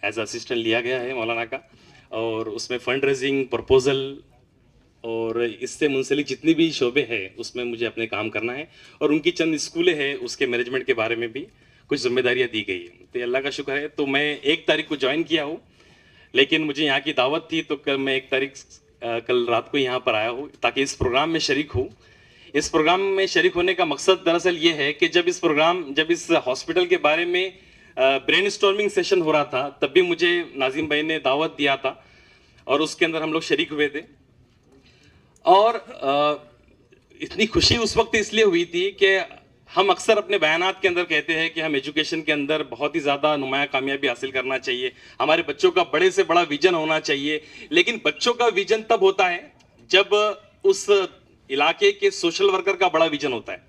एज असिस्टेंट लिया गया है मौलाना का, और उसमें फंड रेजिंग, प्रपोज़ल और इससे मुंसलिक जितनी भी शोबे हैं उसमें मुझे अपने काम करना है। और उनकी चंद स्कूलें हैं उसके मैनेजमेंट के बारे में भी कुछ जिम्मेदारियां दी गई है। तो अल्लाह का शुक्र है। तो मैं 1 तारीख को ज्वाइन किया हूँ, लेकिन मुझे यहाँ की दावत थी तो कल मैं 1 तारीख कल रात को यहाँ पर आया हूँ ताकि इस प्रोग्राम में शरीक हूँ। इस प्रोग्राम में शरीक होने का मकसद दरअसल ये है कि जब इस हॉस्पिटल के बारे में ब्रेनस्टॉर्मिंग सेशन हो रहा था तब भी मुझे नाजिम भाई ने दावत दिया था और उसके अंदर हम लोग शरीक हुए थे। और इतनी खुशी उस वक्त इसलिए हुई थी कि हम अक्सर अपने बयानात के अंदर कहते हैं कि हम एजुकेशन के अंदर बहुत ही ज़्यादा नुमाया कामयाबी हासिल करना चाहिए, हमारे बच्चों का बड़े से बड़ा विजन होना चाहिए। लेकिन बच्चों का विजन तब होता है जब उस इलाके के सोशल वर्कर का बड़ा विजन होता है।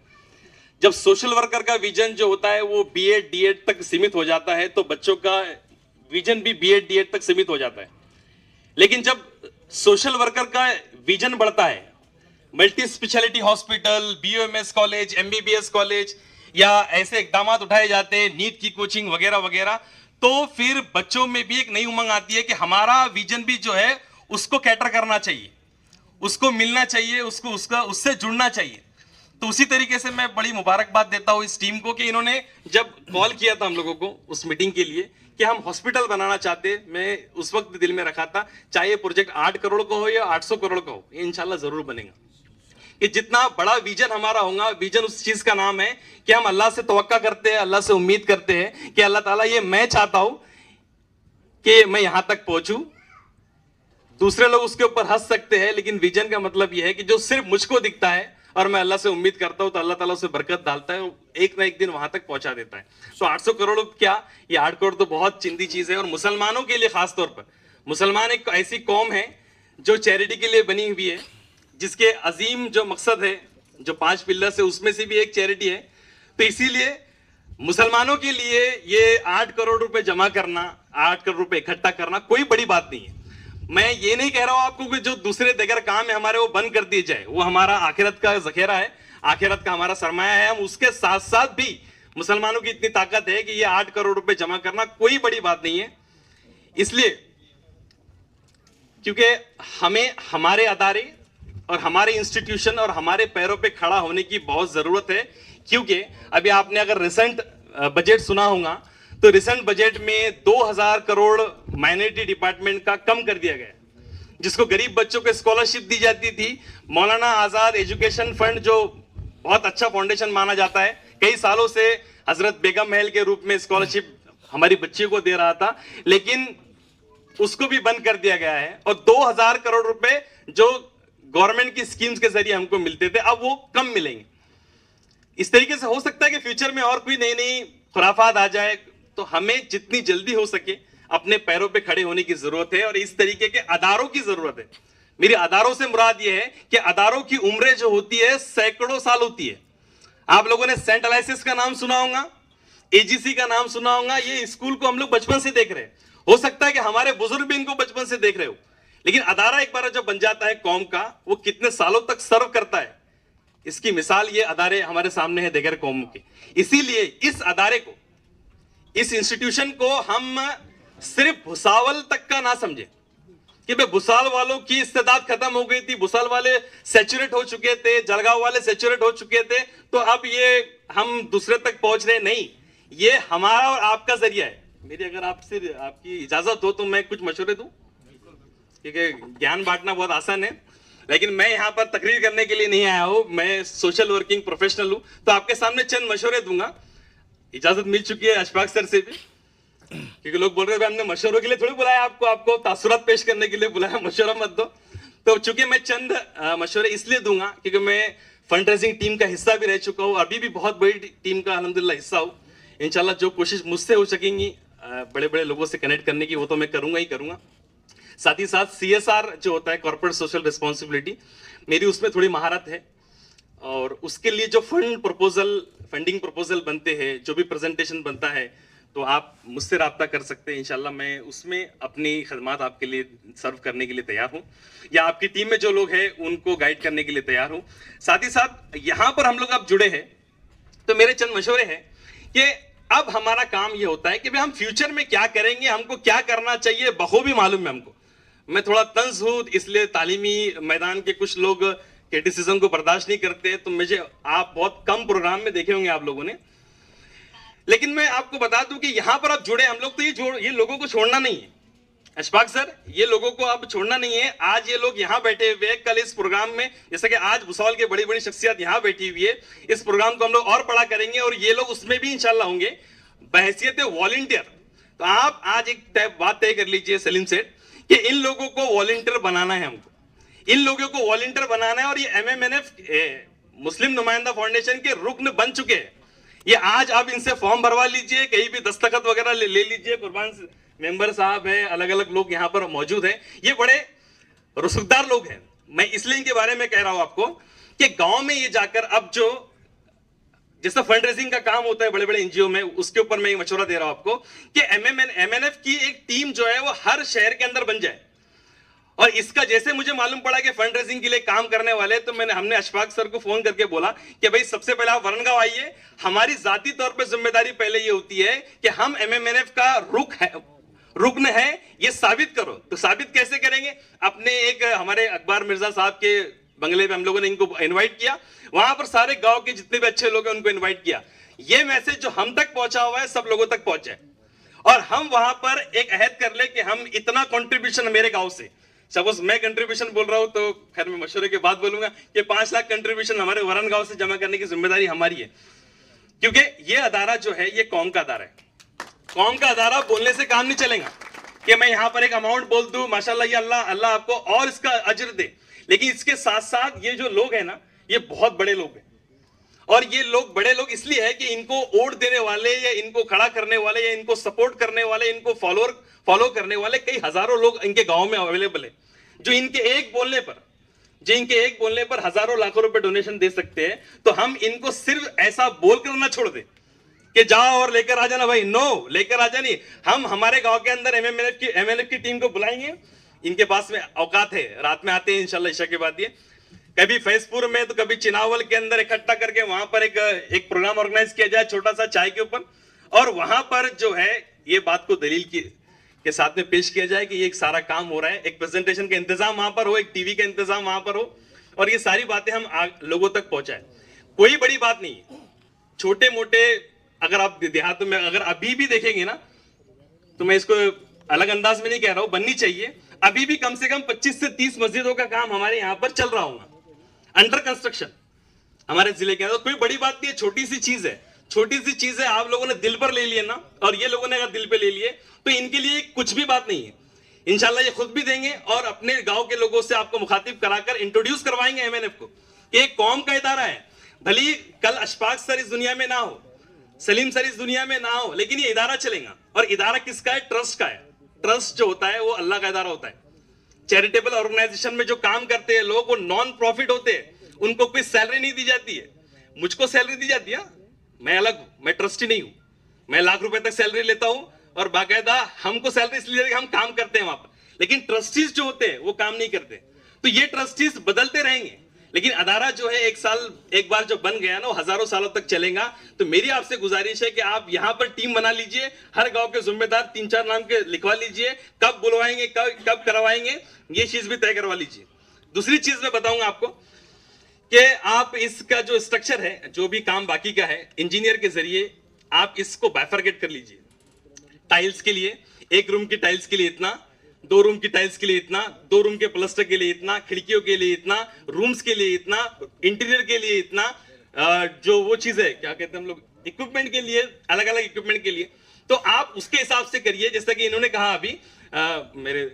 जब सोशल वर्कर का विजन जो होता है वो B.Ed D.Ed तक सीमित हो जाता है तो बच्चों का विजन भी B.Ed D.Ed तक सीमित हो जाता है। लेकिन जब सोशल वर्कर का विजन बढ़ता है, multi speciality hospital, BOMS college, MBBS college या ऐसे इकदाम उठाए जाते हैं, नीट की कोचिंग वगैरह वगैरह, तो फिर बच्चों में भी एक नई उमंग आती है कि हमारा विजन भी जो है उसको कैटर करना चाहिए, उसको मिलना चाहिए, उससे जुड़ना चाहिए। तो उसी तरीके से मैं बड़ी मुबारकबाद देता हूँ इस टीम को कि इन्होंने जब कॉल किया था हम लोगों को उस मीटिंग के लिए कि हम हॉस्पिटल बनाना चाहते, मैं उस वक्त दिल में रखा था चाहे ये प्रोजेक्ट 8 करोड़ का हो या 800 करोड़ का हो, ये इंशाल्लाह जरूर बनेगा। कि जितना बड़ा विजन हमारा होगा, विजन उस चीज का नाम है कि हम अल्लाह से तवक्का करते हैं, अल्लाह से उम्मीद करते हैं कि अल्लाह ताला ये मैं चाहता हूं कि मैं यहां तक पहुंचूं। दूसरे लोग उसके ऊपर हंस सकते हैं, लेकिन विजन का मतलब यह है कि जो सिर्फ मुझको दिखता है और मैं अल्लाह से उम्मीद करता हूं तो अल्लाह ताला उसे बरकत डालता है, एक ना एक दिन वहां तक पहुंचा देता है। तो 800 करोड़ क्या, ये 8 करोड़ तो बहुत चिंदी चीज है। और मुसलमानों के लिए खासतौर पर, मुसलमान एक ऐसी कौम है जो चैरिटी के लिए बनी हुई है, जिसके अजीम जो मकसद है, जो 5 पिलर्स है उसमें से भी एक चैरिटी है। तो इसीलिए मुसलमानों के लिए ये 8 करोड़ रुपए जमा करना, 8 करोड़ रुपए इकट्ठा करना कोई बड़ी बात नहीं है। मैं ये नहीं कह रहा हूं आपको कि जो दूसरे दिगर काम है हमारे वो बंद कर दिए जाए, वो हमारा आखिरत का जखेरा है, आखिरत का हमारा सरमाया है। हम उसके साथ साथ भी मुसलमानों की इतनी ताकत है कि ये 8 करोड़ रुपए जमा करना कोई बड़ी बात नहीं है। इसलिए क्योंकि हमें हमारे अदारे और हमारे इंस्टीट्यूशन और हमारे पैरों पे खड़ा होने की बहुत जरूरत है। क्योंकि अभी आपने अगर रिसेंट बजट सुना होगा तो रिसेंट बजट में 2000 करोड़ माइनॉरिटी डिपार्टमेंट का कम कर दिया गया, जिसको गरीब बच्चों को स्कॉलरशिप दी जाती थी। मौलाना आजाद एजुकेशन फंड जो बहुत अच्छा फाउंडेशन माना जाता है, कई सालों से हजरत बेगम महल के रूप में स्कॉलरशिप हमारी बच्चियों को दे रहा था, लेकिन उसको भी बंद कर दिया गया है। और 2000 करोड़ रुपए जो गवर्नमेंट की स्कीम्स के जरिए हमको मिलते थे अब वो कम मिलेंगे। इस तरीके से हो सकता है कि फ्यूचर में और कोई नई नई खुराफात आ जाए, तो हमें जितनी जल्दी हो सके अपने पैरों पे खड़े होने की जरूरत है और इस तरीके के अदारों की जरूरत है। मेरी अदारों से मुराद यह है कि अदारों की उम्रें जो होती है सैकड़ों साल होती है। आप लोगों ने सेंट अलाइसिस का नाम सुना होगा, AGC का नाम सुना होगा। ये स्कूल को हम लोग बचपन से देख रहे हैं, हो सकता है कि हमारे बुजुर्ग भी इनको बचपन से देख रहे हो, लेकिन अदारा एक बार जब बन जाता है कौम का, वो कितने सालों तक सर्व करता है, इसकी मिसाल ये अदारे हमारे सामने है दिगर कौम के। इसीलिए इस अदारे को, इस इंस्टीट्यूशन को हम सिर्फ भुसावल तक का ना समझे, कि भाई भुसाल वालों की इस्तेदाद खत्म हो गई थी, भुसाल वाले सैचुरेट हो चुके थे, जलगांव वाले सैचुरेट हो चुके थे, तो अब ये हम दूसरे तक पहुंच रहे नहीं, ये हमारा और आपका जरिया है। मेरी अगर आपसे आपकी इजाजत हो तो मैं कुछ मशवरे दूं, क्योंकि ज्ञान बांटना बहुत आसान है, लेकिन मैं यहाँ पर तकरीर करने के लिए नहीं आया हूँ, मैं सोशल वर्किंग प्रोफेशनल हूँ, तो आपके सामने चंद मशवरे दूंगा। इजाजत मिल चुकी है अशफाक सर से भी, क्योंकि लोग बोल रहे हैं हमने मशवरों के लिए थोड़ी बुलाया आपको, आपको तासुरात पेश करने के लिए बुलाया, मशवरा मत दो। तो चूंकि मैं चंद मशवरे इसलिए दूंगा क्योंकि मैं फंड रेजिंग टीम का हिस्सा भी रह चुका हूँ, अभी भी बहुत बड़ी टीम का अल्हम्दुलिल्लाह हिस्सा हूँ। इंशाल्लाह जो कोशिश मुझसे हो सकेंगी बड़े बड़े लोगों से कनेक्ट करने की, वो तो मैं करूंगा ही करूंगा। साथ ही साथ CSR जो होता है, कॉर्पोरेट सोशल रिस्पॉन्सिबिलिटी, मेरी उसमें थोड़ी महारत है, और उसके लिए जो फंडिंग प्रपोजल बनते हैं, जो भी प्रेजेंटेशन बनता है, तो आप मुझसे रब्ता कर सकते हैं। इंशाल्लाह मैं उसमें अपनी खदमात आपके लिए सर्व करने के लिए तैयार हूँ, या आपकी टीम में जो लोग हैं उनको गाइड करने के लिए तैयार हूँ। साथ ही साथ यहाँ पर हम लोग अब जुड़े हैं, तो मेरे चंद मशवरे हैं कि अब हमारा काम ये होता है कि भाई हम फ्यूचर में क्या करेंगे, हमको क्या करना चाहिए बखूबी मालूम है हमको। मैं थोड़ा तंज हूँ, इसलिए तालीमी मैदान के कुछ लोग क्रिटिसिज्म को बर्दाश्त नहीं करते, तो मुझे आप बहुत कम प्रोग्राम में देखे होंगे आप लोगों ने, लेकिन मैं आपको बता दूं कि यहाँ पर आप जुड़े हम लोग, तो ये लोगों को छोड़ना नहीं है। अशफाक सर, ये लोगों को अब छोड़ना नहीं है। आज ये लोग यहाँ बैठे हुए हैं, कल इस प्रोग्राम में, जैसे कि आज भुसावल के बड़ी बड़ी शख्सियत यहाँ बैठी हुई है, इस प्रोग्राम को हम लोग और बड़ा करेंगे, और ये लोग उसमें भी इंशाल्लाह होंगे बहैसियत वॉलंटियर। तो आप आज एक बात तय कर लीजिए सलीम सेठ, कि इन लोगों को वॉलंटियर बनाना है, हमको इन लोगों को वॉलंटियर बनाना है। और ये MMNF मुस्लिम नुमाइंदा फाउंडेशन के रुकन बन चुके हैं। ये आज आप इनसे फॉर्म भरवा लीजिए, कहीं भी दस्तखत वगैरह ले लीजिए, कुर्बान मेंबर साहब है, अलग अलग लोग यहाँ पर मौजूद हैं, ये बड़े रुसुकदार लोग हैं। मैं इसलिए इनके बारे में कह रहा हूं आपको कि गांव में ये जाकर अब जो जैसा फंड रेजिंग का काम होता है बड़े बड़े NGO में, उसके ऊपर मैं मशवरा दे रहा हूं आपको कि MMNF की एक टीम जो है वो हर शहर के अंदर बन जाए। और इसका जैसे मुझे मालूम पड़ा कि फंड रेजिंग के लिए काम करने वाले, तो हमने अशफाक सर को फोन करके बोला कि भाई सबसे पहले आप वरणगांव आइए, हमारी जाती तौर पर जिम्मेदारी पहले ये होती है कि हम MMNF का रुकन है ये साबित करो। तो साबित कैसे करेंगे? अपने एक हमारे अकबर मिर्जा साहब के बंगले पे हम लोगों ने इनको इनवाइट किया, वहां पर सारे गांव के जितने भी अच्छे लोग हैं उनको इनवाइट किया। ये मैसेज जो हम तक पहुंचा हुआ है सब लोगों तक पहुंचे, और हम वहां पर एक अहद कर ले कि हम इतना कंट्रीब्यूशन मेरे गांव से, सपोज मैं कंट्रीब्यूशन बोल रहा हूं तो खैर मैं मशवरे के बाद बोलूंगा कि 5 लाख कंट्रीब्यूशन हमारे वरण गांव से जमा करने की जिम्मेदारी हमारी है, क्योंकि ये अदारा जो है ये कौम का अदारा है। कौम का अदारा बोलने से काम नहीं चलेगा कि मैं यहाँ पर एक अमाउंट बोल दूं, माशाल्लाह ये अल्लाह आपको और इसका अजर दे, लेकिन इसके साथ साथ ये जो लोग हैं ना ये बहुत बड़े लोग हैं। और ये लोग बड़े लोग इसलिए है कि इनको वोट देने वाले या इनको खड़ा करने वाले या इनको सपोर्ट करने वाले, इनको फॉलो करने वाले कई हजारों लोग इनके गांव में अवेलेबल है, जो इनके एक बोलने पर हजारों लाखों रुपए डोनेशन दे सकते हैं। तो हम इनको सिर्फ ऐसा बोल कर ना छोड़ दे कि जाओ और लेकर आ जाना, भाई नो लेकर आ जानी। हम हमारे गांव के अंदर MMNF की टीम को बुलाएंगे, इनके पास में औकात है, रात में आते हैं इंशाल्लाह इशा के बाद। ये कभी फैजपुर में तो कभी चिनावल के अंदर इकट्ठा करके वहां पर एक प्रोग्राम ऑर्गेनाइज किया जाए छोटा सा चाय के ऊपर, और वहां पर जो है ये बात को दलील के साथ में पेश किया जाए कि ये एक सारा काम हो रहा है, एक प्रेजेंटेशन का इंतजाम वहां पर हो, एक टीवी का इंतजाम वहां पर हो, और ये सारी बातें हम लोगों तक पहुंचाए। कोई बड़ी बात नहीं है, छोटे मोटे अगर आप देहातों में अगर अभी भी देखेंगे ना, तो मैं इसको अलग अंदाज में नहीं कह रहा हूं, बननी चाहिए। अभी भी कम से कम 25 से 30 मस्जिदों का काम हमारे यहाँ पर चल रहा होगा, अंडर कंस्ट्रक्शन हमारे जिले के अंदर। कोई बड़ी बात नहीं है, छोटी सी चीज है, छोटी सी चीज है, आप लोगों ने दिल पर ले लिया ना, और ये लोगों ने अगर दिल पे ले लिए तो इनके लिए कुछ भी बात नहीं है। इंशाल्लाह ये खुद भी देंगे और अपने गांव के लोगों से आपको मुखातिब कराकर इंट्रोड्यूस करवाएंगे MMNF को कि एक कौम का इदारा है। भली कल अशफाक सर इस दुनिया में ना हो, सलीम सर इस दुनिया में ना हो, लेकिन ये इदारा चलेगा। और इदारा किसका है? ट्रस्ट का है। ट्रस्ट जो होता है वो अल्लाह का इदारा होता है। चैरिटेबल ऑर्गेनाइजेशन में जो काम करते हैं लोग, वो नॉन प्रॉफिट होते हैं, उनको कोई सैलरी नहीं दी जाती है। मुझको सैलरी दी जाती है, मैं अलग हूं, मैं ट्रस्टी नहीं हूं, मैं लाख रुपए तक सैलरी लेता हूं, और बाकायदा हमको सैलरी इसलिए हम काम करते हैं वहां पर। लेकिन ट्रस्टीज जो होते हैं वो काम नहीं करते। तो ये ट्रस्टीज बदलते रहेंगे, लेकिन अदारा जो है एक बार जो बन गया ना वो हजारों सालों तक चलेगा। तो मेरी आपसे गुजारिश है कि आप यहाँ पर टीम बना लीजिए, हर गांव के जिम्मेदार 3-4 नाम के लिखवा लीजिए, कब बुलवाएंगे कब करवाएंगे ये चीज भी तय करवा लीजिए। दूसरी चीज मैं बताऊंगा आपको कि आप इसका जो स्ट्रक्चर है, जो भी काम बाकी का है, इंजीनियर के जरिए आप इसको बाइफरकेट कर लीजिए। टाइल्स के लिए 1 रूम की टाइल्स के लिए इतना, 2 रूम की टाइल्स के लिए इतना, 2 रूम के प्लास्टर के लिए इतना, खिड़कियों के लिए इतना, रूम्स के लिए इतना, इंटीरियर के लिए इतना, जो वो चीज है क्या कहते हैं हम लोग, इक्विपमेंट के लिए अलग अलग इक्विपमेंट के लिए। तो आप उसके हिसाब से करिए, जैसा कि इन्होंने कहा अभी मेरे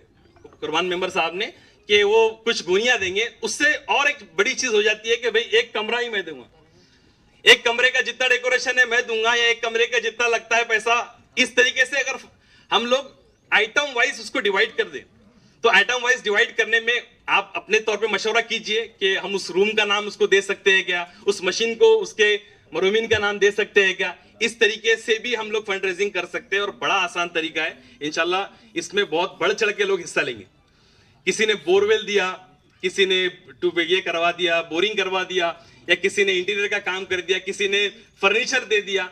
कुर्बान मेंबर साहब ने कि वो कुछ गोनियां देंगे, उससे और एक बड़ी चीज हो जाती है कि भाई एक कमरा ही मैं दूंगा, एक कमरे का जितना डेकोरेशन है मैं दूंगा, या एक कमरे का जितना लगता है पैसा। इस तरीके से अगर हम लोग आइटम वाइज उसको डिवाइड कर दें, तो आइटम वाइज डिवाइड करने में आप अपने तौर पे मशवरा कीजिए कि हम उस रूम का नाम उसको दे सकते हैं क्या, उस मशीन को उसके मरोमीन का नाम दे सकते हैं क्या। इस तरीके से भी हम लोग फंड रेजिंग कर सकते हैं और बड़ा आसान तरीका है। इंशाल्लाह इसमें बहुत बढ़ चढ़ के लोग हिस्सा लेंगे। किसी ने बोरवेल दिया, किसी ने ये करवा दिया, बोरिंग करवा दिया, या किसी ने इंटीरियर का काम कर दिया, किसी ने फर्नीचर दे दिया,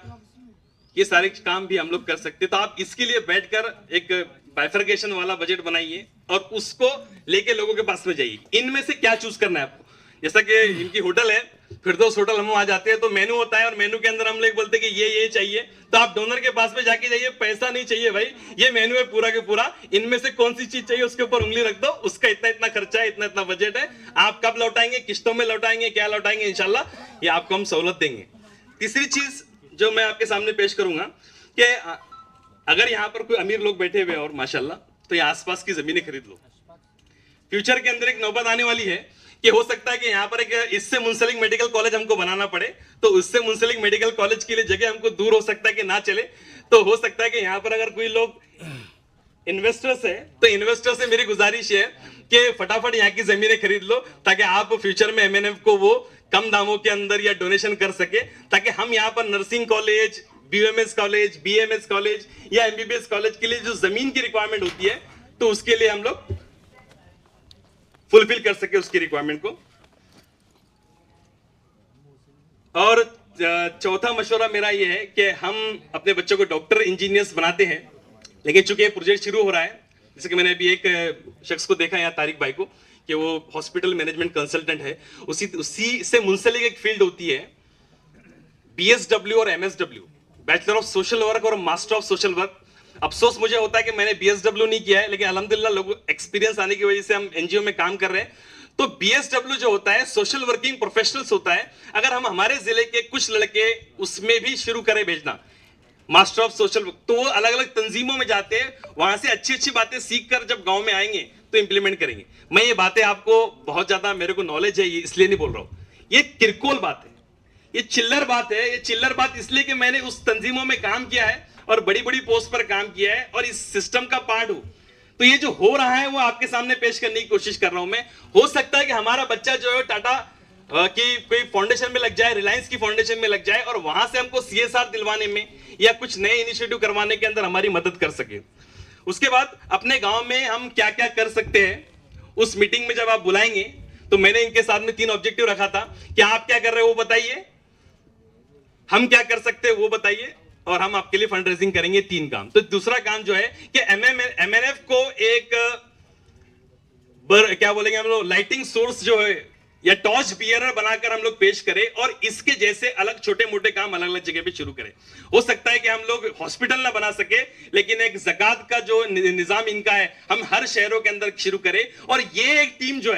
ये सारे काम भी हम लोग कर सकते। तो आप इसके लिए बैठकर एक बाइफरकेशन वाला बजट बनाइए और उसको लेके लोगों के पास में जाइए। इनमें से क्या चूज करना है आपको, जैसा कि इनकी होटल है फिरदौस होटल, हम आ जाते हैं तो मेनू होता है और मेनू के अंदर हम लोग बोलते हैं कि ये चाहिए, तो आप डोनर के पास में जाके जाइए, पैसा नहीं चाहिए भाई, ये मेनू है पूरा के पूरा, इनमें से कौन सी चीज चाहिए उसके ऊपर उंगली रख दो, उसका इतना इतना खर्चा है, इतना इतना बजट है, आप कब लौटाएंगे, किस्तों में लौटाएंगे, क्या लौटाएंगे, इंशाल्लाह ये आपको हम सहूलत देंगे। तीसरी चीज जो मैं आपके सामने पेश करूंगा कि अगर यहाँ पर कोई अमीर लोग बैठे हुए और माशाल्लाह, तो ये आसपास की जमीनें खरीद लो। फ्यूचर के अंदर एक नौबत आने वाली है कि हो सकता है कि यहाँ पर एक इससे मुंसलिक मेडिकल कॉलेज हमको बनाना पड़े, तो उससे मुंसलिक मेडिकल कॉलेज के लिए जगह हमको दूर हो सकता है कि ना चले, तो हो सकता है कि यहाँ पर अगर कोई लोग इन्वेस्टर्स है तो इन्वेस्टर से मेरी गुजारिश है कि फटाफट यहाँ की जमीनें खरीद लो, ताकि आप फ्यूचर में MNF को वो कम दामों के अंदर या डोनेशन कर सके, ताकि हम यहाँ पर nursing college, BUMS college, BMS college या MBBS कॉलेज के लिए जो जमीन की रिक्वायरमेंट होती है, तो उसके लिए हम लोग फुलफिल कर सके उसकी रिक्वायरमेंट को। और चौथा मशवरा मेरा ये है कि हम अपने बच्चों को डॉक्टर इंजीनियर्स बनाते हैं, लेकिन चूंकि ये प्रोजेक्ट शुरू हो रहा है, जैसे कि मैंने अभी एक शख्स को देखा यहाँ तारिक भाई को कि वो हॉस्पिटल मैनेजमेंट कंसल्टेंट है, उसी से मुंसलिक एक फील्ड होती है BSW और MSW, bachelor of social work और मास्टर ऑफ सोशल वर्क। अफसोस मुझे होता है कि मैंने BSW नहीं किया है, लेकिन अल्हम्दुलिल्लाह लोगों एक्सपीरियंस आने की वजह से हम NGO में काम कर रहे हैं। तो BSW जो होता है सोशल वर्किंग प्रोफेशनल्स होता है, अगर हम हमारे जिले के कुछ लड़के उसमें भी शुरू करें भेजना मास्टर ऑफ सोशल वर्क, तो वो अलग अलग तंजीमों में जाते हैं, वहां से अच्छी अच्छी बातें सीख कर जब गाँव में आएंगे तो इंप्लीमेंट करेंगे। मैं ये बातें आपको बहुत ज्यादा मेरे को नॉलेज है, ये इसलिए नहीं बोल रहा हूँ, ये किरकोल बात है, ये चिल्लर बात है। ये चिल्लर बात इसलिए कि मैंने उस तंजीमों में काम किया है और बड़ी बड़ी पोस्ट पर काम किया है और इस सिस्टम का पार्ट हूं। तो ये जो हो रहा है वो आपके सामने पेश करने की कोशिश कर रहा हूं मैं। हो सकता है कि हमारा बच्चा जो है टाटा की कोई फाउंडेशन में लग जाए, रिलायंस की फाउंडेशन में लग जाए और वहां से हमको CSR दिलवाने में या कुछ नए इनिशिएटिव करवाने के अंदर हमारी मदद कर सके। उसके बाद अपने गांव में हम क्या क्या कर सकते हैं, उस मीटिंग में जब आप बुलाएंगे तो मैंने इनके साथ में 3 ऑब्जेक्टिव रखा था कि आप क्या कर रहे हो वो बताइए, हम क्या कर सकते हैं वो बताइए, और हम आपके लिए फंड रेजिंग करेंगे। 3 काम। तो दूसरा काम जो है कि MNF को एक क्या बोलेंगे हम लोग, लाइटिंग सोर्स जो है या टॉर्च बियरर बनाकर हम लोग पेश करें और इसके जैसे अलग छोटे मोटे काम अलग अलग जगह पे शुरू करें। हो सकता है कि हम लोग हॉस्पिटल ना बना सके, लेकिन एक ज़कात का जो निजाम इनका है हम हर शहरों के अंदर शुरू करें, और ये एक टीम जो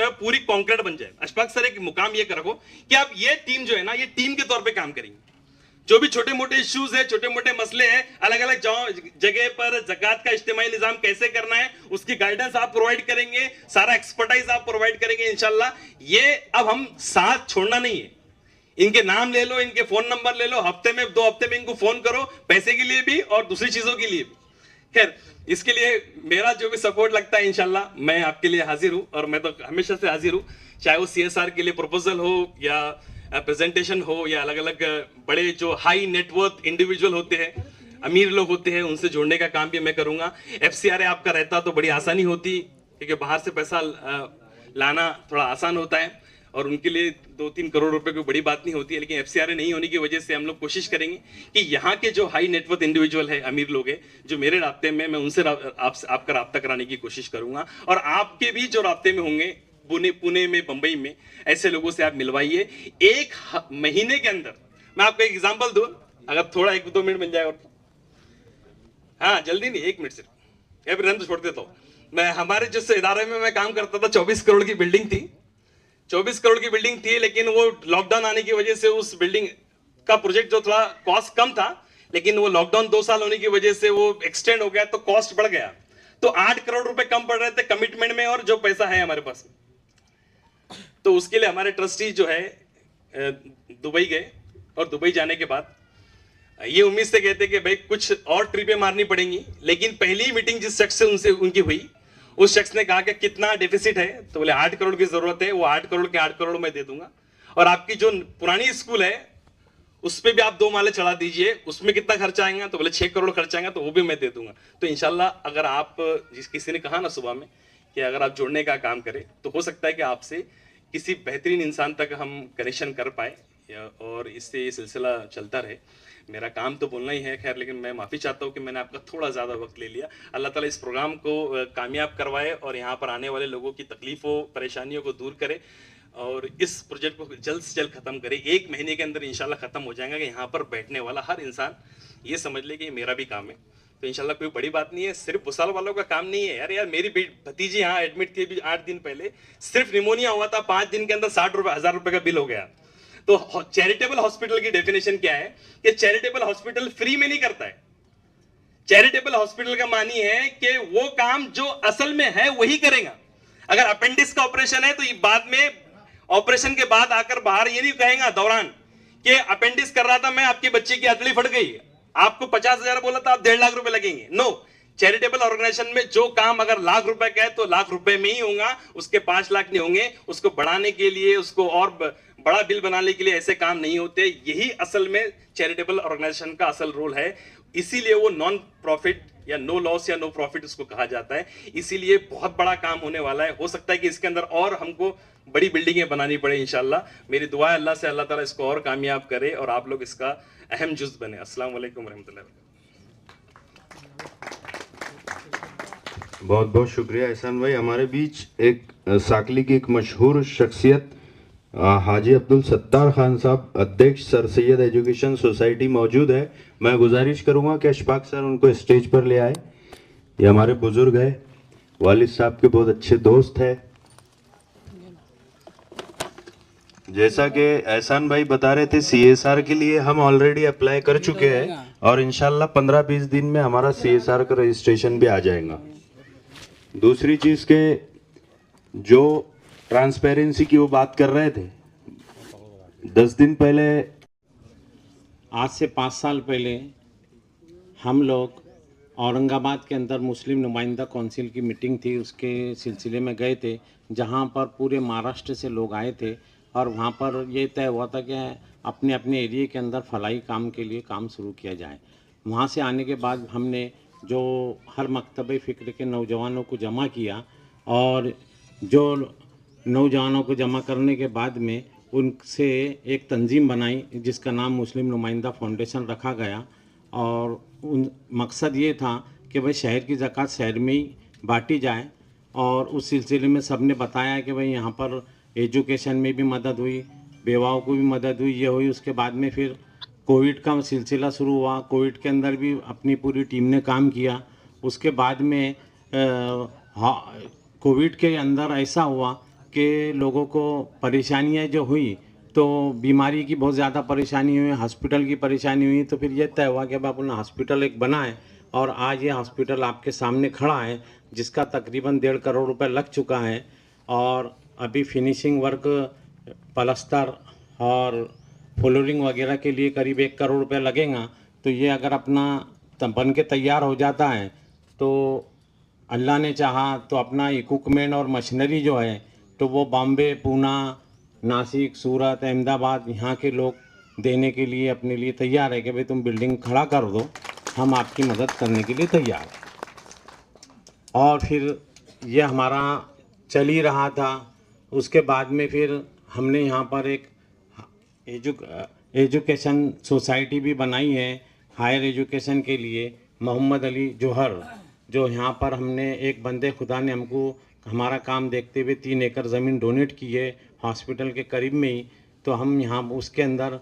है पूरी कॉन्क्रीट बन जाए। अशफाक सर एक मुकाम ये रखो कि आप ये टीम जो है ना, ये टीम के तौर पे काम करेंगे। जो भी छोटे मोटे इश्यूज है, छोटे मोटे मसले हैं, अलग अलग जगह पर ज़कात का इज्तिमाई निजाम कैसे करना है उसकी गाइडेंस आप प्रोवाइड करेंगे, सारा एक्सपर्टाइज आप प्रोवाइड करेंगे इंशाल्लाह। ये अब हम साथ छोड़ना नहीं है, इनके नाम ले लो, इनके फोन नंबर ले लो, हफ्ते में 2 हफ्ते में इनको फोन करो, पैसे के लिए भी और दूसरी चीजों के लिए भी। खैर इसके लिए मेरा जो भी सपोर्ट लगता है इंशाल्लाह मैं आपके लिए हाजिर हूं, और मैं तो हमेशा से हाजिर हूं, चाहे वो CSR के लिए प्रपोजल हो या प्रेजेंटेशन हो या अलग अलग बड़े जो हाई नेटवर्थ इंडिविजुअल होते हैं, अमीर लोग होते हैं, उनसे जोड़ने का काम भी मैं करूंगा। FCRA आपका रहता तो बड़ी आसानी होती, क्योंकि बाहर से पैसा लाना थोड़ा आसान होता है और उनके लिए 2-3 करोड़ रुपए कोई बड़ी बात नहीं होती है। लेकिन FCRA नहीं होने की वजह से हम लोग कोशिश करेंगे कि यहाँ के जो हाई नेटवर्थ इंडिविजुअल है, अमीर लोग हैं, जो मेरे राब्ते में, मैं उनसे आपका राब्ता कराने की कोशिश करूंगा। और आपके भी जो राब्ते में होंगे पुणे में, बंबई में, ऐसे लोगों से आप मिलवाइए। 1 महीने के अंदर मैं आपको एक एग्जाम्पल दूं, अगर थोड़ा 1-2 मिनट मिल जाए और हाँ जल्दी नहीं, 1 मिनट सिर्फ, या फिर तो छोड़ देता हूँ। मैं हमारे जिस इदारे में मैं काम करता था 24 करोड़ की बिल्डिंग थी, 24 करोड़ की बिल्डिंग थी, लेकिन वो लॉकडाउन आने की वजह से उस बिल्डिंग का प्रोजेक्ट जो थोड़ा कॉस्ट कम था, लेकिन वो लॉकडाउन 2 साल होने की वजह से वो एक्सटेंड हो गया तो कॉस्ट बढ़ गया। तो 8 करोड़ रुपए कम पड़ रहे थे कमिटमेंट में और जो पैसा है हमारे पास। तो उसके लिए हमारे ट्रस्टी जो है दुबई गए और दुबई जाने के बाद ये उम्मीद से कहते कि भाई कुछ और ट्रिपें मारनी पड़ेंगी, लेकिन पहली मीटिंग जिस शख्स से उनसे उनकी हुई, उस शख्स ने कहा कि कितना डेफिसिट है, तो बोले 8 करोड़ की जरूरत है, वो 8 करोड़ के 8 करोड़ मैं दे दूंगा। और आपकी जो पुरानी स्कूल है उस पर भी आप 2 माले चढ़ा दीजिए, उसमें कितना खर्चा आएगा, तो बोले 6 करोड़ खर्चा आएगा, तो वो भी मैं दे दूंगा। तो इंशाल्लाह अगर आप, किसी ने कहा ना सुबह में कि अगर आप जोड़ने का काम करें तो हो सकता है कि आपसे किसी बेहतरीन इंसान तक हम कनेक्शन कर पाए और इससे ये सिलसिला चलता रहे। मेरा काम तो बोलना ही है खैर, लेकिन मैं माफ़ी चाहता हूँ कि मैंने आपका थोड़ा ज़्यादा वक्त ले लिया। अल्लाह ताला इस प्रोग्राम को कामयाब करवाए और यहाँ पर आने वाले लोगों की तकलीफ़ों परेशानियों को दूर करे और इस प्रोजेक्ट को जल्द से जल्द ख़त्म करे। 1 महीने के अंदर इंशाल्लाह ख़त्म हो जाएगा कि यहाँ पर बैठने वाला हर इंसान ये समझ ले कि ये मेरा भी काम है। तो इंशाल्लाह कोई बड़ी बात नहीं है, सिर्फ भुसाल वालों का काम नहीं है यार। मेरी भतीजी यहाँ एडमिट थी अभी 8 दिन पहले, सिर्फ निमोनिया हुआ था, 5 दिन के अंदर 60,000 रुपये का बिल हो गया। तो चैरिटेबल हॉस्पिटल की डेफिनेशन क्या है कि चैरिटेबल हॉस्पिटल फ्री में नहीं करता है। चैरिटेबल हॉस्पिटल का मानी है कि वो काम जो असल में है वही करेगा। अगर अपेंडिक्स का ऑपरेशन है तो ये बाद में ऑपरेशन के बाद आकर बाहर ये नहीं कहेगा दौरान कि अपेंडिक्स कर रहा था मैं, आपके बच्चे की हथेली फट गई, आपको 50,000 बोला था, आप 1.5 लाख रुपए लगेंगे। नो, चैरिटेबल ऑर्गेनाइजेशन में जो काम अगर लाख रुपए का है तो लाख रुपए में ही होगा, उसके 5 लाख नहीं होंगे। उसको बढ़ाने के लिए, उसको और बड़ा बिल बनाने के लिए ऐसे काम नहीं होते। यही असल में चैरिटेबल ऑर्गेनाइजेशन का असल रोल है। इसीलिए वो नॉन प्रॉफिट या नो लॉस या नो प्रॉफिट उसको कहा जाता है। इसीलिए बहुत बड़ा काम होने वाला है। हो सकता है कि इसके अंदर और हमको बड़ी बिल्डिंगें बनानी पड़े इंशाल्लाह। मेरी दुआ है अल्लाह से, अल्लाह ताला इसको और कामयाब करे और आप लोग इसका अहम जुज़ बने। अस्सलाम वालेकुम रहमतुल्लाह। बहुत बहुत शुक्रिया एहसान भाई। हमारे बीच एक साकली की एक मशहूर शख्सियत हाजी अब्दुल सत्तार खान साहब, अध्यक्ष सर सैयद एजुकेशन सोसाइटी मौजूद है। मैं गुजारिश करूंगा कि अशफाक सर उनको स्टेज पर ले आए। ये हमारे बुजुर्ग है, वालिद साहब के बहुत अच्छे दोस्त है। जैसा कि एहसान भाई बता रहे थे, CSR के लिए हम ऑलरेडी अप्लाई कर चुके हैं और इंशाल्लाह 15-20 दिन में हमारा CSR का रजिस्ट्रेशन भी आ जाएगा। दूसरी चीज़ के जो ट्रांसपेरेंसी की वो बात कर रहे थे, 10 दिन पहले, आज से 5 साल पहले हम लोग औरंगाबाद के अंदर मुस्लिम नुमाइंदा कौंसिल की मीटिंग थी, उसके सिलसिले में गए थे, जहां पर पूरे महाराष्ट्र से लोग आए थे और वहां पर ये तय हुआ था कि अपने अपने एरिया के अंदर फलाई काम के लिए काम शुरू किया जाए। वहां से आने के बाद हमने जो हर मकतब फ़िक्र के नौजवानों को जमा किया और जो नौजवानों को जमा करने के बाद में उनसे एक तंजीम बनाई जिसका नाम मुस्लिम नुमाइंदा फाउंडेशन रखा गया। और उन मकसद ये था कि भाई शहर की ज़कात शहर में ही बांटी जाए और उस सिलसिले में सब ने बताया कि भाई यहाँ पर एजुकेशन में भी मदद हुई, बेवाओं को भी मदद हुई, ये हुई। उसके बाद में फिर कोविड का सिलसिला शुरू हुआ, कोविड के अंदर भी अपनी पूरी टीम ने काम किया। उसके बाद में कोविड के अंदर ऐसा हुआ कि लोगों को परेशानियां जो हुई, तो बीमारी की बहुत ज़्यादा परेशानी हुई, हॉस्पिटल की परेशानी हुई। तो फिर ये तय हुआ कि अब अपना हॉस्पिटल एक बनाए और आज ये हॉस्पिटल आपके सामने खड़ा है, जिसका तकरीबन 1.5 करोड़ रुपए लग चुका है और अभी फिनिशिंग वर्क, पलस्तर और फ्लोरिंग वगैरह के लिए करीब 1 करोड़ रुपए लगेगा। तो ये अगर अपना बन के तैयार हो जाता है तो अल्लाह ने चाहा तो अपना इक्विपमेंट और मशीनरी जो है तो वो बॉम्बे, पूना, नासिक, सूरत, अहमदाबाद यहाँ के लोग देने के लिए अपने लिए तैयार है कि भाई तुम बिल्डिंग खड़ा कर दो, हम आपकी मदद करने के लिए तैयार हैं। और फिर ये हमारा चल ही रहा था उसके बाद में फिर हमने यहाँ पर एक एजुकेशन सोसाइटी भी बनाई है हायर एजुकेशन के लिए। मोहम्मद अली जौहर, जो यहाँ पर हमने एक बंदे खुदा ने हमको हमारा काम देखते हुए 3 एकड़ ज़मीन डोनेट की है हॉस्पिटल के करीब में ही। तो हम यहाँ उसके अंदर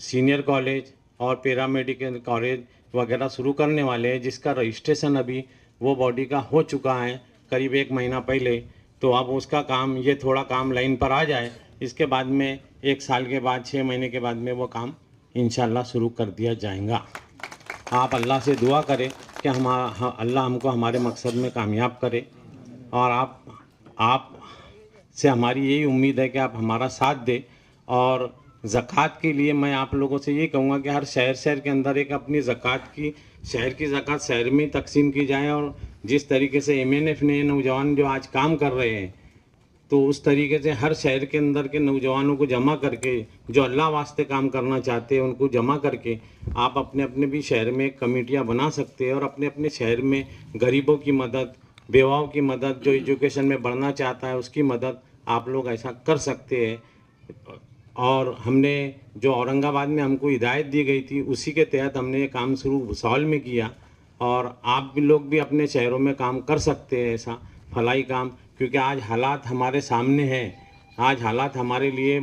सीनियर कॉलेज और पैरामेडिकल कॉलेज वगैरह शुरू करने वाले हैं, जिसका रजिस्ट्रेशन अभी वो बॉडी का हो चुका है करीब 1 महीना पहले। तो अब उसका काम, ये थोड़ा काम लाइन पर आ जाए, इसके बाद में 1 साल के बाद 6 महीने के बाद में वो काम इंशाल्लाह शुरू कर दिया जाएगा। आप अल्लाह से दुआ करें कि अल्लाह हमको हमारे मकसद में कामयाब करे। और आप से हमारी यही उम्मीद है कि आप हमारा साथ दें। और ज़कात के लिए मैं आप लोगों से ये कहूँगा कि हर शहर के अंदर एक अपनी ज़कात की, शहर की ज़कात शहर में ही तकसीम की जाए। और जिस तरीके से MNF ने नौजवान जो आज काम कर रहे हैं, तो उस तरीके से हर शहर के अंदर के नौजवानों को जमा करके, जो अल्लाह वास्ते काम करना चाहते हैं उनको जमा करके आप अपने अपने भी शहर में कमेटियाँ बना सकते हैं। और अपने अपने शहर में गरीबों की मदद, बेवाओं की मदद, जो एजुकेशन में बढ़ना चाहता है उसकी मदद आप लोग ऐसा कर सकते हैं। और हमने जो औरंगाबाद में हमको हिदायत दी गई थी, उसी के तहत हमने ये काम शुरू भुसावल में किया। और आप भी लोग भी अपने शहरों में काम कर सकते हैं ऐसा फलाई काम, क्योंकि आज हालात हमारे सामने हैं, आज हालात हमारे लिए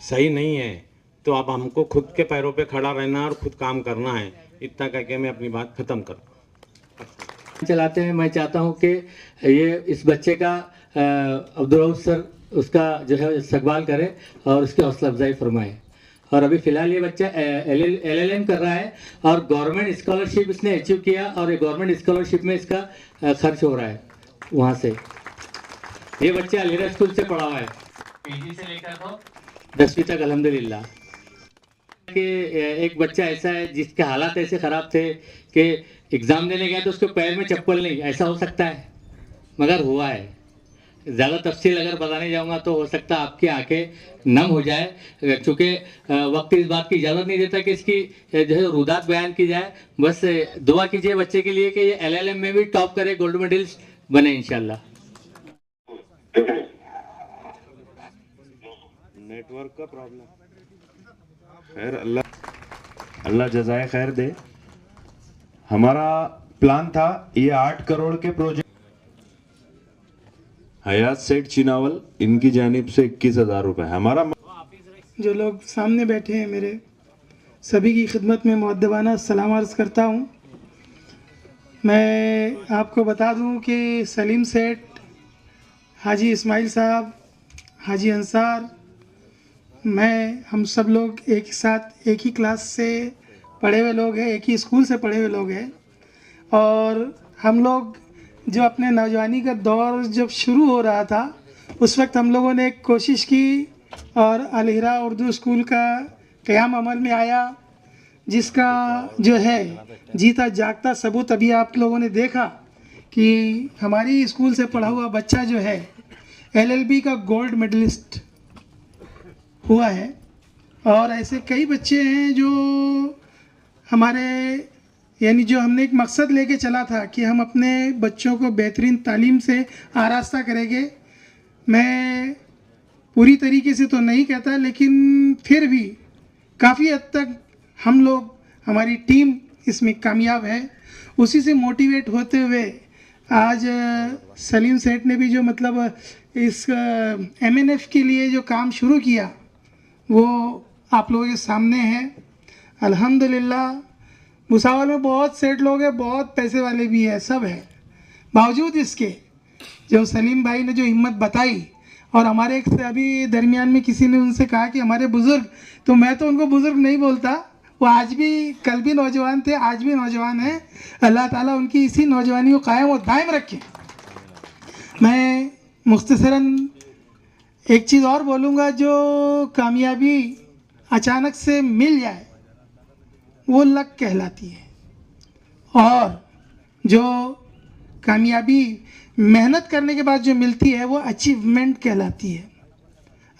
सही नहीं है। तो अब हमको खुद के पैरों पे खड़ा रहना है और खुद काम करना है। इतना कह के मैं अपनी बात ख़त्म करूँ। चलाते हैं, मैं चाहता हूँ कि ये इस बच्चे का अब्दुल रऊफ सर उसका जो है इस्तकबाल करे और उसकी हौसला अफजाई फरमाए। और अभी फ़िलहाल ये बच्चा LLM कर रहा है और गवर्नमेंट स्कॉलरशिप इसने अचीव किया और ये गवर्नमेंट स्कॉलरशिप में इसका खर्च हो रहा है वहाँ से। ये बच्चा अलीरा स्कूल से पढ़ा हुआ है, PG से लेकर तो 10वीं तक अल्हम्दुलिल्लाह। कि एक बच्चा ऐसा है जिसके हालात ऐसे ख़राब थे कि एग्ज़ाम देने गया तो उसके पैर में चप्पल नहीं, ऐसा हो सकता है, मगर हुआ है। ज़्यादा तफसील अगर बताने जाऊँगा तो हो सकता है आपकी आंखें नम हो जाए, चूँकि वक्त इस बात की इजाज़त नहीं देता कि इसकी जो है रुदात बयान की जाए। बस दुआ कीजिए बच्चे के लिए कि ये LLM में भी टॉप करे, गोल्ड मेडलिस्ट बने इंशाल्लाह। नेटवर्क का प्रॉब्लम। खैर, अल्लाह जज़ाए खैर दे। हमारा प्लान था ये 8 करोड़ के प्रोजेक्ट, हयात सेठ चिनावल इनकी जानिब से 21,000 रुपये हमारा। जो लोग सामने बैठे हैं मेरे सभी की खिदमत में मुअद्दबाना सलाम अर्ज़ करता हूँ। मैं आपको बता दूँ कि सलीम सेठ, हाजी इस्माइल साहब, हाजी अंसार, मैं, हम सब लोग एक ही साथ एक ही क्लास से पढ़े हुए लोग हैं, एक ही स्कूल से पढ़े हुए लोग हैं। और हम लोग जो अपने नौजवानी का दौर जब शुरू हो रहा था उस वक्त हम लोगों ने एक कोशिश की और अल-हिरा उर्दू स्कूल का क़याम अमल में आया, जिसका जो है जीता जागता सबूत अभी आप लोगों ने देखा कि हमारी स्कूल से पढ़ा हुआ बच्चा जो है LLB का गोल्ड मेडलिस्ट हुआ है। और ऐसे कई बच्चे हैं जो हमारे, यानी जो हमने एक मकसद लेके चला था कि हम अपने बच्चों को बेहतरीन तालीम से आरास्ता करेंगे। मैं पूरी तरीके से तो नहीं कहता, लेकिन फिर भी काफ़ी हद तक हम लोग, हमारी टीम इसमें कामयाब है। उसी से मोटिवेट होते हुए आज सलीम सेठ ने भी जो मतलब इस MNF के लिए जो काम शुरू किया वो आप लोगों के सामने है। अल्हम्दुलिल्लाह भुसावल में बहुत सेठ लोग हैं, बहुत पैसे वाले भी है, सब है। बावजूद इसके जो सलीम भाई ने जो हिम्मत बताई, और हमारे एक अभी दरमियान में किसी ने उनसे कहा कि हमारे बुज़ुर्ग, तो मैं तो उनको बुज़ुर्ग नहीं बोलता, वो आज भी, कल भी नौजवान थे, आज भी नौजवान हैं। अल्लाह ताला उनकी इसी नौजवानी को कायम और दायम रखे। मैं मुख्तसरन एक चीज़ और बोलूँगा, जो कामयाबी अचानक से मिल जाए वो लक कहलाती है, और जो कामयाबी मेहनत करने के बाद जो मिलती है वो अचीवमेंट कहलाती है।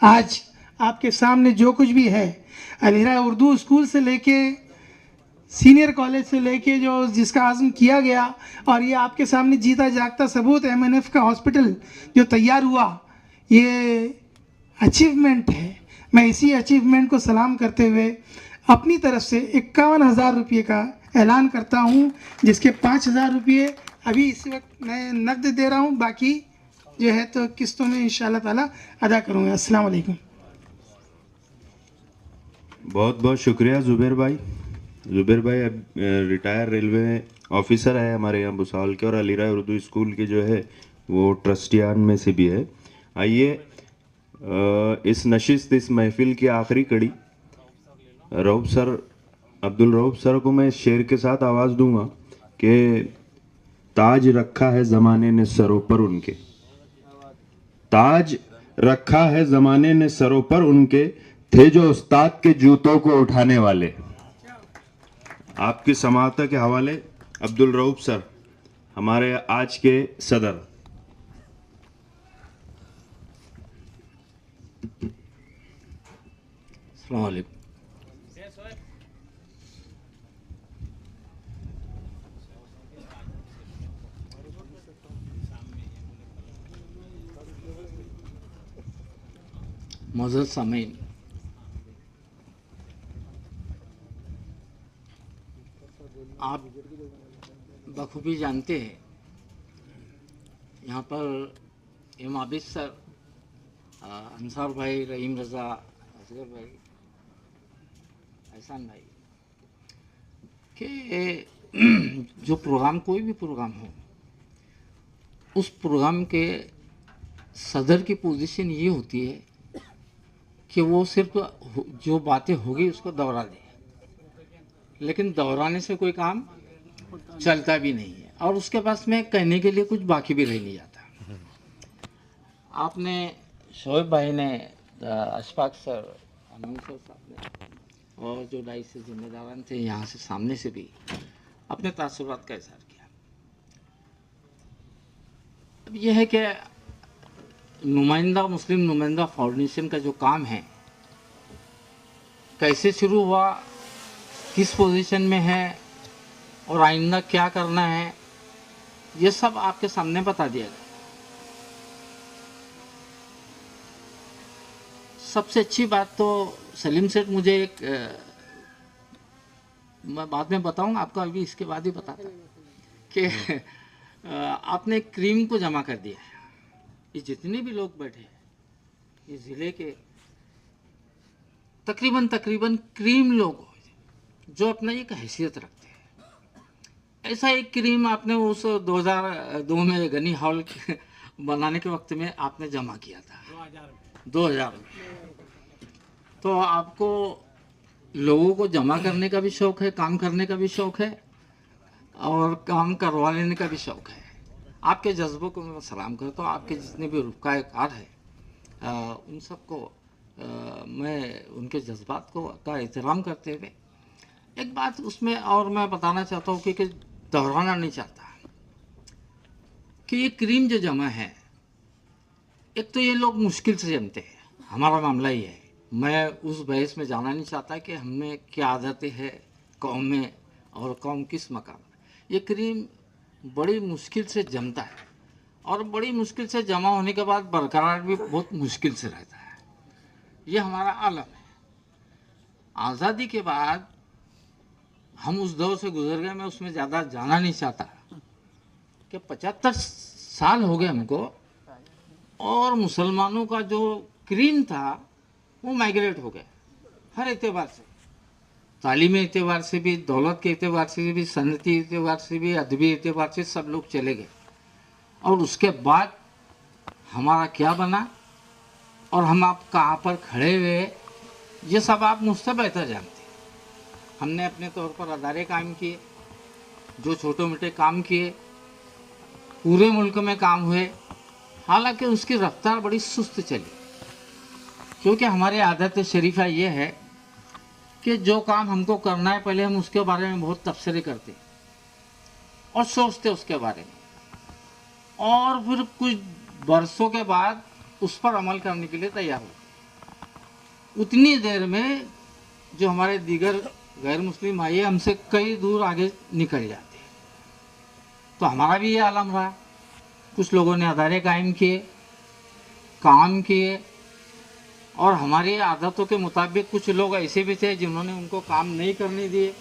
आज आपके सामने जो कुछ भी है, अल-हिरा उर्दू स्कूल से लेके सीनियर कॉलेज से लेके जो जिसका आज़म किया गया, और ये आपके सामने जीता जागता सबूत MNF का हॉस्पिटल जो तैयार हुआ, ये अचीवमेंट है। मैं इसी अचीवमेंट को सलाम करते हुए अपनी तरफ से 51,000 रुपये का ऐलान करता हूँ, जिसके 5,000 रुपये अभी इस वक्त मैं नकद दे रहा हूँ, बाकी जो है तो किस्तों में इंशाल्लाह ताला अदा करूँगा। अस्सलाम वालेकुम। बहुत बहुत शुक्रिया जुबैर भाई। जुबैर भाई अब रिटायर रेलवे ऑफिसर है हमारे यहाँ भुसावल के, और अलीराय उर्दू स्कूल के जो है वो ट्रस्टियान में से भी है। आइए इस नशिस्त, इस महफिल की आखिरी कड़ी रऊफ सर, अब्दुल रऊफ सर को मैं शेर के साथ आवाज़ दूंगा कि ताज रखा है ज़माने ने सरों पर उनके, ताज रखा है ज़माने ने सरों पर उनके, थे जो उस्ताद के जूतों को उठाने वाले। आपकी समाअत के हवाले अब्दुल रऊफ सर, हमारे आज के सदर। अस्सलाम वालेकुम। मौजूद सामीन, आप बखूबी जानते हैं यहाँ पर इमाम आबिद सर, अंसार भाई, रहीम रज़ा, असगर भाई, एहसान भाई के जो प्रोग्राम, कोई भी प्रोग्राम हो, उस प्रोग्राम के सदर की पोजीशन ये होती है कि वो सिर्फ जो बातें होगी उसको दोहरा दे, लेकिन दोहराने से कोई काम चलता भी नहीं है, और उसके पास में कहने के लिए कुछ बाकी भी रह नहीं जाता। आपने शोएब भाई ने, अशफाक सर, अनाउंसर साहब ने, और जो डाइस से जिम्मेदारान थे यहाँ से सामने से भी अपने तासुरात का इज़हार किया। अब यह है कि नुमाइंदा, मुस्लिम नुमाइंदा फाउंडेशन का जो काम है, कैसे शुरू हुआ, किस पोजीशन में है और आइंदा क्या करना है, ये सब आपके सामने बता दिया गया। सबसे अच्छी बात तो सलीम सेठ, मुझे एक मैं बाद में बताऊंगा आपको, अभी इसके बाद ही बताता कि आपने क्रीम को जमा कर दिया है। ये जितने भी लोग बैठे हैं, ये ज़िले के तकरीबन क्रीम लोग जो अपना एक हैसियत रखते हैं। ऐसा एक क्रीम आपने उस 2002 में गनी हॉल बनाने के वक्त में आपने जमा किया था, 2000 में। तो आपको लोगों को जमा करने का भी शौक़ है, काम करने का भी शौक़ है, और काम करवा लेने का भी शौक़ है। आपके जज्बों को मैं सलाम करता हूँ। आपके जितने भी रुफ़क़ाए-कार हैं उन सबको मैं उनके जज्बात को का एहतराम करते हुए एक बात उसमें और मैं बताना चाहता हूँ कि दोहराना नहीं चाहता कि ये क्रीम जो जमा है, एक तो ये लोग मुश्किल से जमते हैं, हमारा मामला ये है। मैं उस बहस में जाना नहीं चाहता कि हमें क्या आदतें हैं कौम में और कौम किस मकाम में। ये क्रीम बड़ी मुश्किल से जमता है, और बड़ी मुश्किल से जमा होने के बाद बरकरार भी बहुत मुश्किल से रहता है। ये हमारा आलम है। आज़ादी के बाद हम उस दौर से गुजर गए, मैं उसमें ज़्यादा जाना नहीं चाहता कि 75 साल हो गए हमको, और मुसलमानों का जो क्रीम था वो माइग्रेट हो गया हर एतबार से, तालीमी एतबार से भी, दौलत के एतबार से भी, सनती एतबार से भी, अदबी एतबार से सब लोग चले गए। और उसके बाद हमारा क्या बना और हम आप कहाँ पर खड़े हुए, ये सब आप मुझसे बेहतर जानते हैं। हमने अपने तौर पर अदारे कायम किए, जो छोटे मोटे काम किए, पूरे मुल्क में काम हुए, हालांकि उसकी रफ्तार बड़ी सुस्त चली, क्योंकि हमारी आदत शरीफा ये है कि जो काम हमको करना है पहले हम उसके बारे में बहुत तबसरे करते और सोचते उसके बारे में, और फिर कुछ बरसों के बाद उस पर अमल करने के लिए तैयार होते। उतनी देर में जो हमारे दीगर गैर मुस्लिम भाई हमसे कई दूर आगे निकल जाते हैं। तो हमारा भी ये आलम रहा। कुछ लोगों ने अदारे कायम किए, काम किए, और हमारी आदतों के मुताबिक कुछ लोग ऐसे भी थे जिन्होंने उनको काम नहीं करने दिए,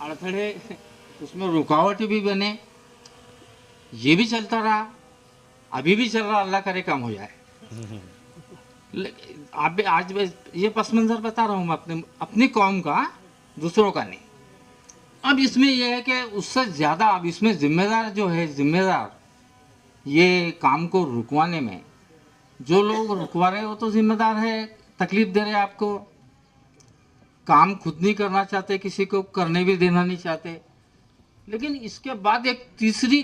अड़थड़े उसमें रुकावट भी बने। ये भी चलता रहा, अभी भी चल रहा, अल्लाह करे काम हो जाए। आप आज ये पस मंजर बता रहा हूँ मैं अपनी कौम का, दूसरों का नहीं। अब इसमें यह है कि उससे ज़्यादा अब इसमें जिम्मेदार जो है, जिम्मेदार ये काम को रुकवाने में जो लोग रुकवा रहे हो तो जिम्मेदार है, तकलीफ दे रहे हैं आपको, काम खुद नहीं करना चाहते, किसी को करने भी देना नहीं चाहते। लेकिन इसके बाद एक तीसरी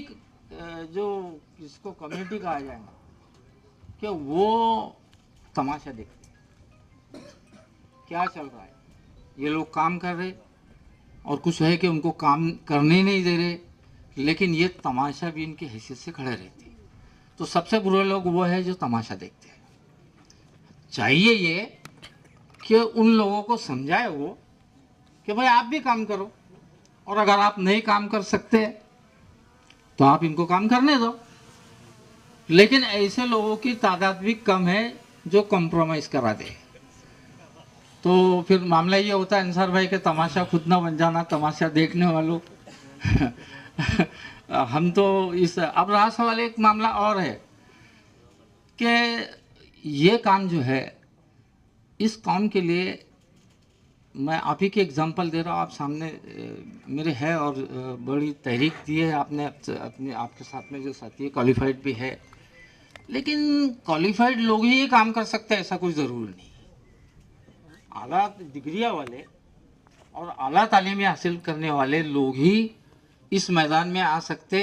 जो इसको कम्युनिटी कहा जाएगा कि वो तमाशा देखते हैं क्या चल रहा है। ये लोग काम कर रहे और कुछ है कि उनको काम करने ही नहीं दे रहे, लेकिन ये तमाशा भी इनकी हैसियत से खड़े रहते हैं। तो सबसे बुरे लोग वो है जो तमाशा देखते हैं। चाहिए ये कि उन लोगों को समझाए वो कि भाई आप भी काम करो, और अगर आप नहीं काम कर सकते तो आप इनको काम करने दो। लेकिन ऐसे लोगों की तादाद भी कम है जो कॉम्प्रोमाइज़ करा दे। तो फिर मामला ये होता है अंसार भाई के तमाशा खुद ना बन जाना, तमाशा देखने वालों। हम तो इस अब रहा सवाल एक मामला और है कि ये काम जो है, इस काम के लिए मैं आप ही के एग्जांपल दे रहा हूँ, आप सामने मेरे है और बड़ी तहरीक दी है आपने अपने आपके साथ में जो साथी है, क्वालिफाइड भी है। लेकिन क्वालिफाइड लोग ही ये काम कर सकते हैं ऐसा कोई ज़रूरी नहीं। आला डिग्रियाँ वाले और आला तालीमें हासिल करने वाले लोग ही इस मैदान में आ सकते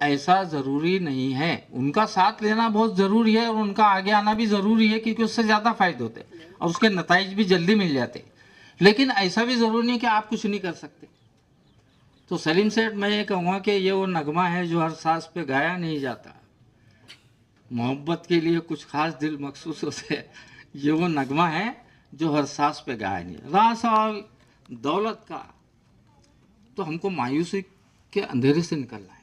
ऐसा ज़रूरी नहीं है। उनका साथ लेना बहुत ज़रूरी है और उनका आगे आना भी ज़रूरी है, क्योंकि उससे ज़्यादा फ़ायदे होते और उसके नताइज भी जल्दी मिल जाते। लेकिन ऐसा भी ज़रूरी नहीं कि आप कुछ नहीं कर सकते। तो सलीम सेठ, मैं ये कहूँगा कि ये वो नगमा है जो हर सांस पे गाया नहीं जाता, मोहब्बत के लिए कुछ खास दिल मखसूस होते हैं। ये वो नगमा है जो हर सांस पे गाया नहीं। रहा सवाल दौलत का, तो हमको मायूसी के अंधेरे से निकलना है।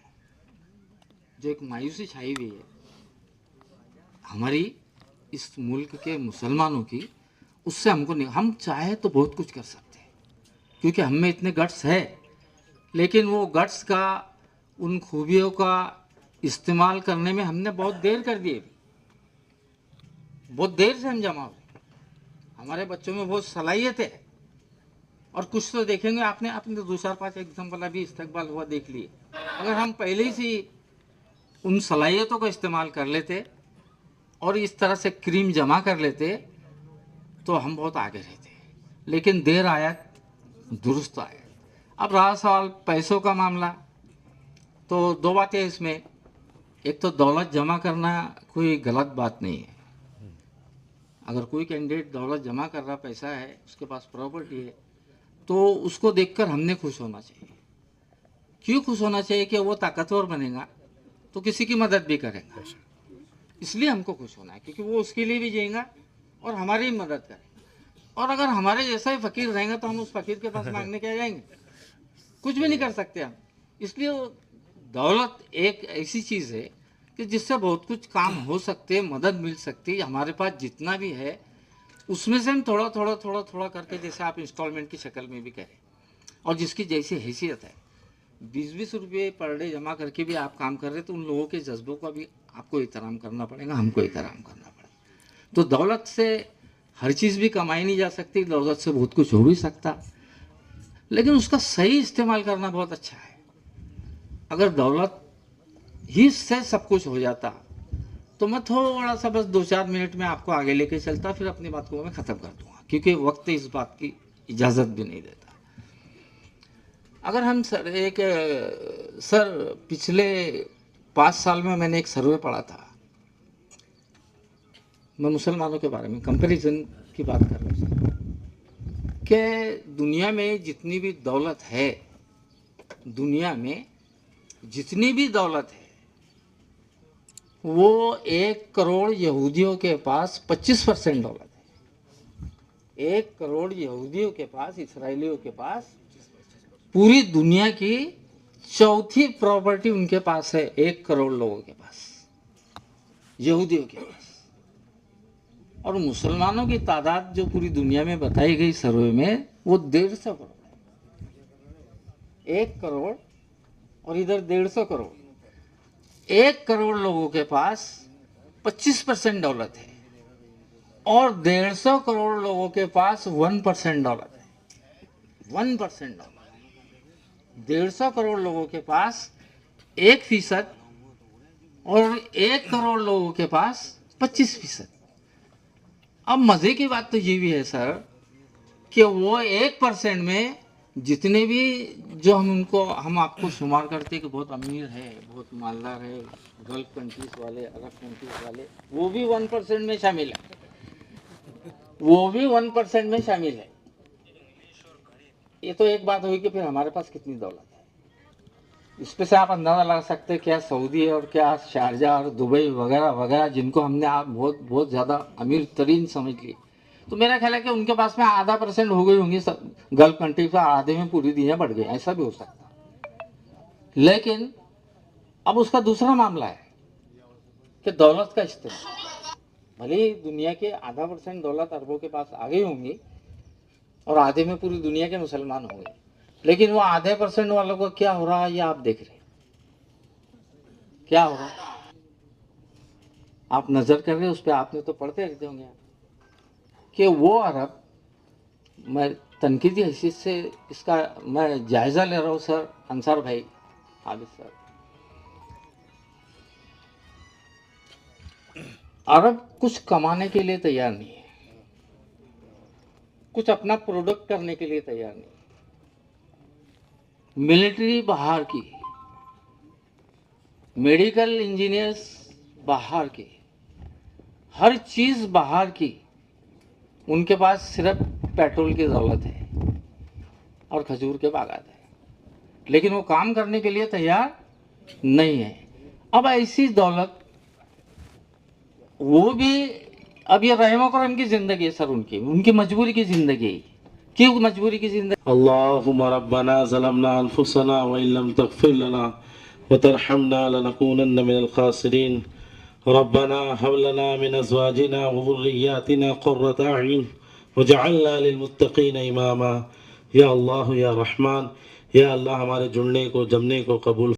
जो एक मायूसी छाई हुई है हमारी इस मुल्क के मुसलमानों की, उससे हमको नहीं। हम चाहे तो बहुत कुछ कर सकते हैं क्योंकि हम में इतने गट्स है, लेकिन वो गट्स का, उन खूबियों का इस्तेमाल करने में हमने बहुत देर कर दी। बहुत देर से हम जमा हुए। हमारे बच्चों में बहुत सलाहियत है और कुछ तो देखेंगे आपने अपने 2-4-5 एग्जाम्पल अभी इस्तेमाल हुआ देख लिए। अगर हम पहले ही से उन सलाहियतों का इस्तेमाल कर लेते और इस तरह से क्रीम जमा कर लेते तो हम बहुत आगे रहते। लेकिन देर आया दुरुस्त आया। अब रहा सवाल पैसों का मामला, तो दो बातें इसमें। एक तो दौलत जमा करना कोई गलत बात नहीं है। अगर कोई कैंडिडेट दौलत जमा कर रहा, पैसा है, उसके पास प्रॉपर्टी है, तो उसको देखकर हमने खुश होना चाहिए। क्यों खुश होना चाहिए? कि वो ताकतवर बनेगा तो किसी की मदद भी करेगा, इसलिए हमको खुश होना है, क्योंकि वो उसके लिए भी जिएगा और हमारी भी मदद करेगा। और अगर हमारे जैसा ही फ़कीर रहेगा तो हम उस फ़कीर के पास मांगने क्या जाएंगे? कुछ भी नहीं कर सकते हम। इसलिए दौलत एक ऐसी चीज़ है कि जिससे बहुत कुछ काम हो सकते, मदद मिल सकती है। हमारे पास जितना भी है उसमें से हम थोड़ा थोड़ा थोड़ा थोड़ा करके, जैसे आप इंस्टॉलमेंट की शक्ल में भी करें, और जिसकी जैसी हैसियत है, 20-20 रुपये पर डे जमा करके भी आप काम कर रहे, तो उन लोगों के जज्बों का भी आपको एहतराम करना पड़ेगा, हमको एहतराम करना पड़ेगा। तो दौलत से हर चीज़ भी कमाई नहीं जा सकती, दौलत से बहुत कुछ हो भी सकता, लेकिन उसका सही इस्तेमाल करना बहुत अच्छा है। अगर दौलत ही से सब कुछ हो जाता तो मैं थोड़ा सा बस 2-4 मिनट में आपको आगे लेके चलता, फिर अपनी बात को मैं ख़त्म कर दूंगा, क्योंकि वक्त इस बात की इजाज़त भी नहीं देता। अगर हम सर पिछले 5 साल में मैंने एक सर्वे पढ़ा था, मैं मुसलमानों के बारे में कंपैरिजन की बात कर रहा हूँ, कि दुनिया में जितनी भी दौलत है, दुनिया में जितनी भी दौलत है, वो 1 करोड़ यहूदियों के पास 25% दौलत है। 1 करोड़ यहूदियों के पास, इसराइलियों के पास पूरी दुनिया की चौथी प्रॉपर्टी उनके पास है। 1 करोड़ लोगों के पास, यहूदियों के पास। और मुसलमानों की तादाद जो पूरी दुनिया में बताई गई सर्वे में वो 150 करोड़ है। 1 करोड़ और इधर 150 करोड़। 1 करोड़ लोगों के पास 25% दौलत है और 150 करोड़ लोगों के पास 1% दौलत है। 1% दौलत। 150 करोड़ लोगों के पास 1% और 1 करोड़ लोगों के पास 25%। अब मजे की बात तो ये भी है सर कि वो 1% में जितने भी जो हम आपको शुमार करते हैं कि बहुत अमीर है, बहुत मालदार है, गल्फ कंट्रीज वाले, अरब कंट्रीज वाले, वो भी 1% में शामिल है। वो भी 1% में शामिल है। ये तो एक बात हुई कि फिर हमारे पास कितनी दौलत है। इस पे से आप अंदाजा लगा सकते हैं क्या सऊदी और क्या शारजा और दुबई वगैरह वगैरह जिनको हमने आप बहुत बहुत ज़्यादा अमीर तरीन समझ लिए, तो मेरा ख्याल है कि उनके पास में आधा % हो गई होंगी गल्फ कंट्री से, आधे में पूरी दुनिया बढ़ गई, ऐसा भी हो सकता। लेकिन अब उसका दूसरा मामला है कि दौलत का इस्तेमाल। भले ही दुनिया के आधा % दौलत अरबों के पास आ गई होंगी और आधे में पूरी दुनिया के मुसलमान हो गए, लेकिन वो आधे % वालों को क्या हो रहा है ये आप देख रहे हैं। क्या हो रहा है आप नजर कर रहे हैं उस पर, आपने तो पढ़ते रहते होंगे कि वो अरब, मैं तनकीदी हैसियत से इसका मैं जायजा ले रहा हूँ सर, अंसार भाई, आबिद सर, अरब कुछ कमाने के लिए तैयार नहीं है, कुछ अपना प्रोडक्ट करने के लिए तैयार नहीं। मिलिट्री बाहर की, मेडिकल इंजीनियर्स बाहर की, हर चीज बाहर की। उनके पास सिर्फ पेट्रोल की दौलत है और खजूर के बागात है, लेकिन वो काम करने के लिए तैयार नहीं है। अब ऐसी दौलत वो भी, अब ये रहमो करम की जिंदगी है सर, उनकी मजबूरी की जिंदगी। क्यों मजबूरी की जिंदगी? अल्लाहुम्मा रब्बना ज़लमना अनफुसना व इल्लम तग़फिर लना व तरहमना लनकूनन्न मिनल खासिरीन। रब्बना हब लना मिन अज़वाजिना व ज़ुर्रिय्यातिना क़ुर्रता अयुन वजअलना लिलमुत्तक़ीना इमामा। या अल्लाह या रहमान, या अल्लाह हमारे जुड़ने को जमने को कबूल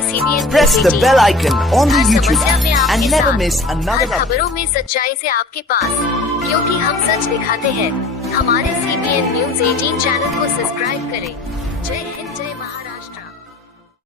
देखिए CBN Press the bell icon on the her YouTube समस्या में app आपके and never साथ, miss another हर खबरों में सच्चाई से आपके पास, क्योंकि हम सच दिखाते हैं। हमारे CBN News 18 चैनल को सब्सक्राइब करें। जय हिंद।